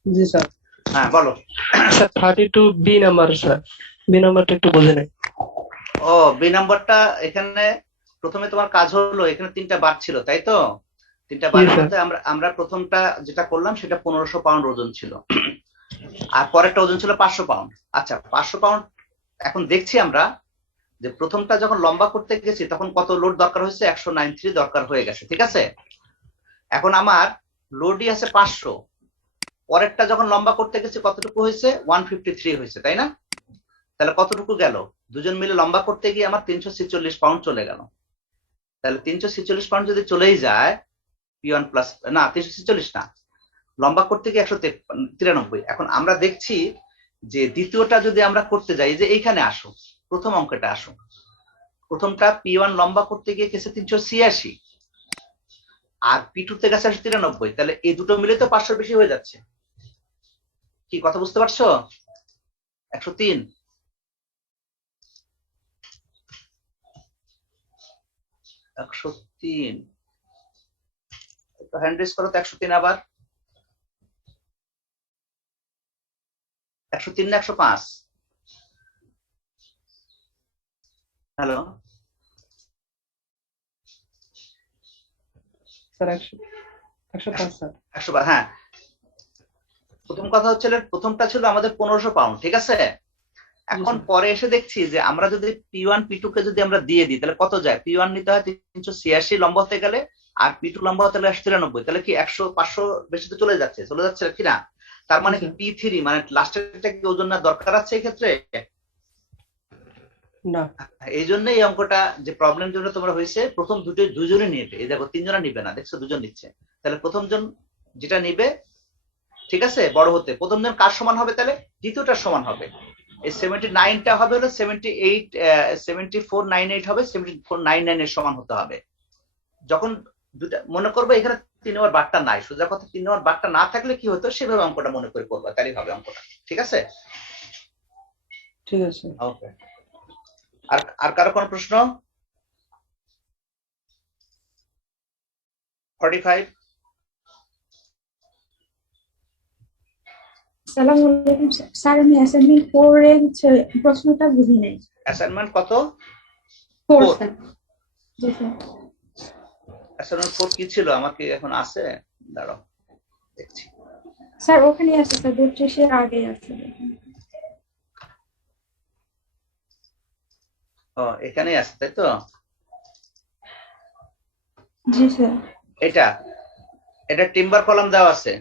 জি স্যার। হ্যাঁ বলো। Sir 32 B number sir, B নাম্বারটা একটু বলে নেই। ও, বি নাম্বারটা এখানে প্রথমে তোমার কাজ হলো, এখানে 3টা বার ছিল, তাই তো? 3টা বারের স্যার। মধ্যে আমরা প্রথমটা যেটা করলাম সেটা 1500 পাউন্ড ওজন ছিল, আর পরেরটা ওজন ছিল 500 পাউন্ড। আচ্ছা, 500 পাউন্ড। এখন দেখছি আমরা যে প্রথমটা যখন লম্বা করতে গেছি তখন কত লোড দরকার হয়েছে, 193 দরকার হয়ে গেছে, ঠিক আছে। এখন আমার লোডই আছে 500, পরেরটা যখন লম্বা করতে গেছি কতটুকু হয়েছে, 153 হয়েছে, তাই না? তাহলে কতটুকু গেল? দুজন মিলে লম্বা করতে গিয়ে আমার 346 পাউন্ড চলে গেল। তাহলে 346 পাউন্ড যদি চলেই যায়, P1 প্লাস, না 346 না, লম্বা করতে গিয়ে 193। এখন আমরা দেখছি যে দ্বিতীয়টা যদি আমরা করতে যাই, যে এইখানে আসো, প্রথম অঙ্কটা আসো, প্রথমটা P1 লম্বা করতে গিয়ে গেছে 386, আর P2 তে গেছে 193, তাহলে এই দুটো মিলে তো 500 বেশি হয়ে যাচ্ছে। কি কথা বুঝতে পারছো? 103। হ্যান্ড রেজ করো তো। 103 আবার 103 না 105? Hello sir 105 sir. 100 হ্যাঁ। প্রথম কথা হচ্ছে, প্রথমটা ছিল আমাদের 1500 পাউন্ড, ঠিক আছে। এখন পরে এসে দেখছি যে আমরা যদি P1 P2 কে যদি আমরা দিয়ে দিই তাহলে কত যায়? P1 নিতে হয় 386 লম্বা হতে গেলে, P2 লম্বা হতে গেলে 93, তাহলে কি 100-500 বেশি তো চলে যাচ্ছে কি না? তার মানে কি P3 মানে লাস্টেরটা কি ওজন না দরকার আছে এই ক্ষেত্রে? না। এই জন্য এই অঙ্কটা যে প্রবলেম যেটা তোমরা হয়েছে, প্রথম দুজনে নিবে, এই দেখো 3জনা নিবে না, দেখছো 2জন নিচ্ছে। তাহলে প্রথমজন যেটা নিবে, ঠিক আছে, বড় হতে প্রথমজন কার সমান হবে? তাহলে দ্বিতীয়টার সমান হবে। এই 79টা হবে হলো 7498 হবে, 7499 এর সমান হতে হবে। যখন দুটা মনে করবো এখানে 3 নম্বর বারটা নাই, সোজা কথা 3 নম্বর বারটা না থাকলে কি হতো সেভাবে অঙ্কটা মনে করে করবা, তাহলেই হবে অঙ্কটা, ঠিক আছে। ঠিক আছে। ওকে, আর কারো কোনো প্রশ্ন? 45। আসসালামু আলাইকুম স্যার, আমি অ্যাসাইনমেন্ট 4 এর প্রশ্নটা বুঝি নাই। অ্যাসাইনমেন্ট কত? 4 স্যার। জি স্যার। অ্যাসাইনমেন্ট 4 কি ছিল? আমাকে এখন আছে, দাঁড়াও দেখছি। স্যার ওখানে আছে স্যার, 32 এর আগে আছে। ও, এখানেই আছে, তাই তো? জি স্যার। এটা টিম্বার কলাম দেওয়া আছে,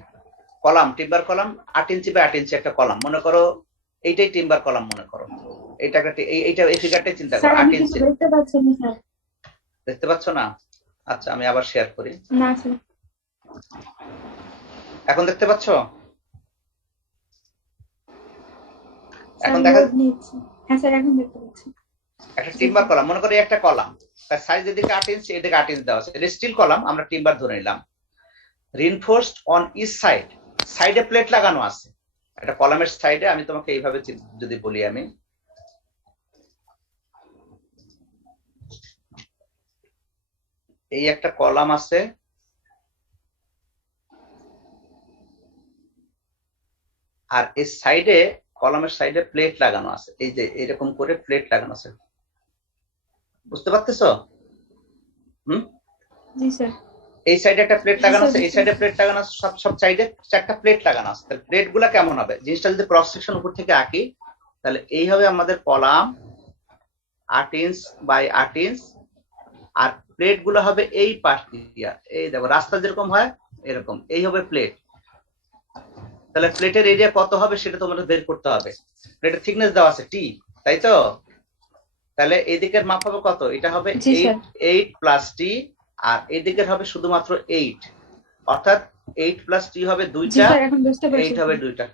কলাম, টিম্বার কলাম 8 ইঞ্চি বা 8 ইঞ্চি একটা কলাম মনে করো, এইটাই টিম্বার কলাম মনে করো, এইটা এইটা এই ফিগারটাই চিন্তা করো স্যার আমি 8 কিছু ইঞ্চি। দেখতে পাচ্ছি না স্যার। দেখতে পাচ্ছ না? আচ্ছা আমি আবার শেয়ার করি। না স্যার। এখন দেখতে পাচ্ছ? স্যার এখন দেখা লোড নিচ্ছে। হ্যাঁ স্যার এখন দেখতে পাচ্ছি। একটা টিম্বার কলাম মনে করি, একটা কলাম তার সাইজ এদিকে 8 ইঞ্চি এদিকে 8 ইঞ্চি দেওয়া আছে, এটা স্টিল কলাম, আমরা টিম্বার ধরে নিলাম। রিনফোর্সড অন ইচ সাইড, সাইডে প্লেট লাগানো আছে। একটা কলামের সাইডে আমি তোমাকে এইভাবে যদি বলি, আমি এই একটা কলাম আছে, আর এই সাইডে কলামের সাইডে প্লেট লাগানো আছে, এই যে এরকম করে প্লেট লাগানো আছে, বুঝতে পারতেছো? জি স্যার। এই সাইডে একটা প্লেট লাগানো আছে, জি, এই সাইডে প্লেট লাগানো আছে, সব সাইডে চারটা প্লেট লাগানো আছে। তাহলে প্লেট গুলা কেমন হবে? জিনিসটা যদি ক্রস সেকশন উপর থেকে আঁকি, তাহলে এই হবে আমাদের কলাম 8 ইঞ্চ বাই 8 ইঞ্চ, আর প্লেট গুলো হবে এই পাশ দিয়া, এই দেখো রাস্তা যেরকম হয় এরকম, এই হবে প্লেট। তাহলে প্লেটের এরিয়া কত হবে সেটা তোমাদের বের করতে হবে। প্লেটের থিকনেস দেওয়া আছে টি, তাই তো? তাহলে এই দিকের মাপ হবে কত? এটা হবে জি, স্যার। 8 প্লাস টি, আর এই দিকের হবে শুধুমাত্র 8, অর্থাৎ 8 প্লাস টি হবে জি দুইটা, স্যার এখন বুঝতে পারছি। 8 হবে দুইটা।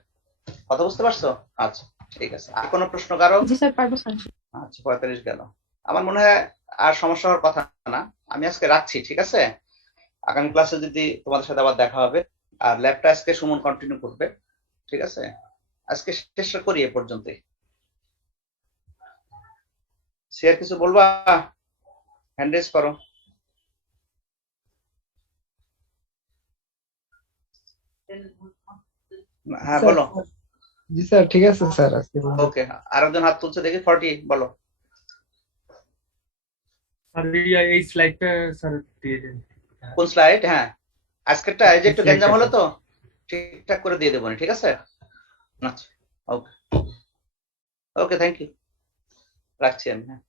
কথা বুঝতে পারছো? আচ্ছা ঠিক আছে, আর কোনো প্রশ্ন কারো? জি স্যার পারবো স্যার। আচ্ছা 45 গেল। আমার মনে হয় আর সমস্যা হওয়ার কথা না, আমি আজকে রাখছি, ঠিক আছে? আগামী ক্লাসে যদি তোমাদের সাথে আবার দেখা হবে, আর ল্যাবটা আজকে সুমন কন্টিনিউ করবে, ঠিক আছে? আজকে চেষ্টা করি এ পর্যন্তই। শেয়ার কিছু বলবা? হ্যান্ড রেজ করো। হ্যাঁ বলো। জি স্যার ঠিক আছে স্যার আজকে ওকে, আরেকজন হাত তুলছে দেখি, 40 বলো। এই স্লাইডটা স্যার দিয়ে দেন। কোন স্লাইড? হ্যাঁ আজকেরটা, এই যে একটু গ্যাঞ্জাম হলো তো, ঠিকঠাক করে দিয়ে দেবো, ঠিক আছে? আচ্ছা ওকে, ওকে থ্যাংক ইউ, রাখছি আমি। হ্যাঁ।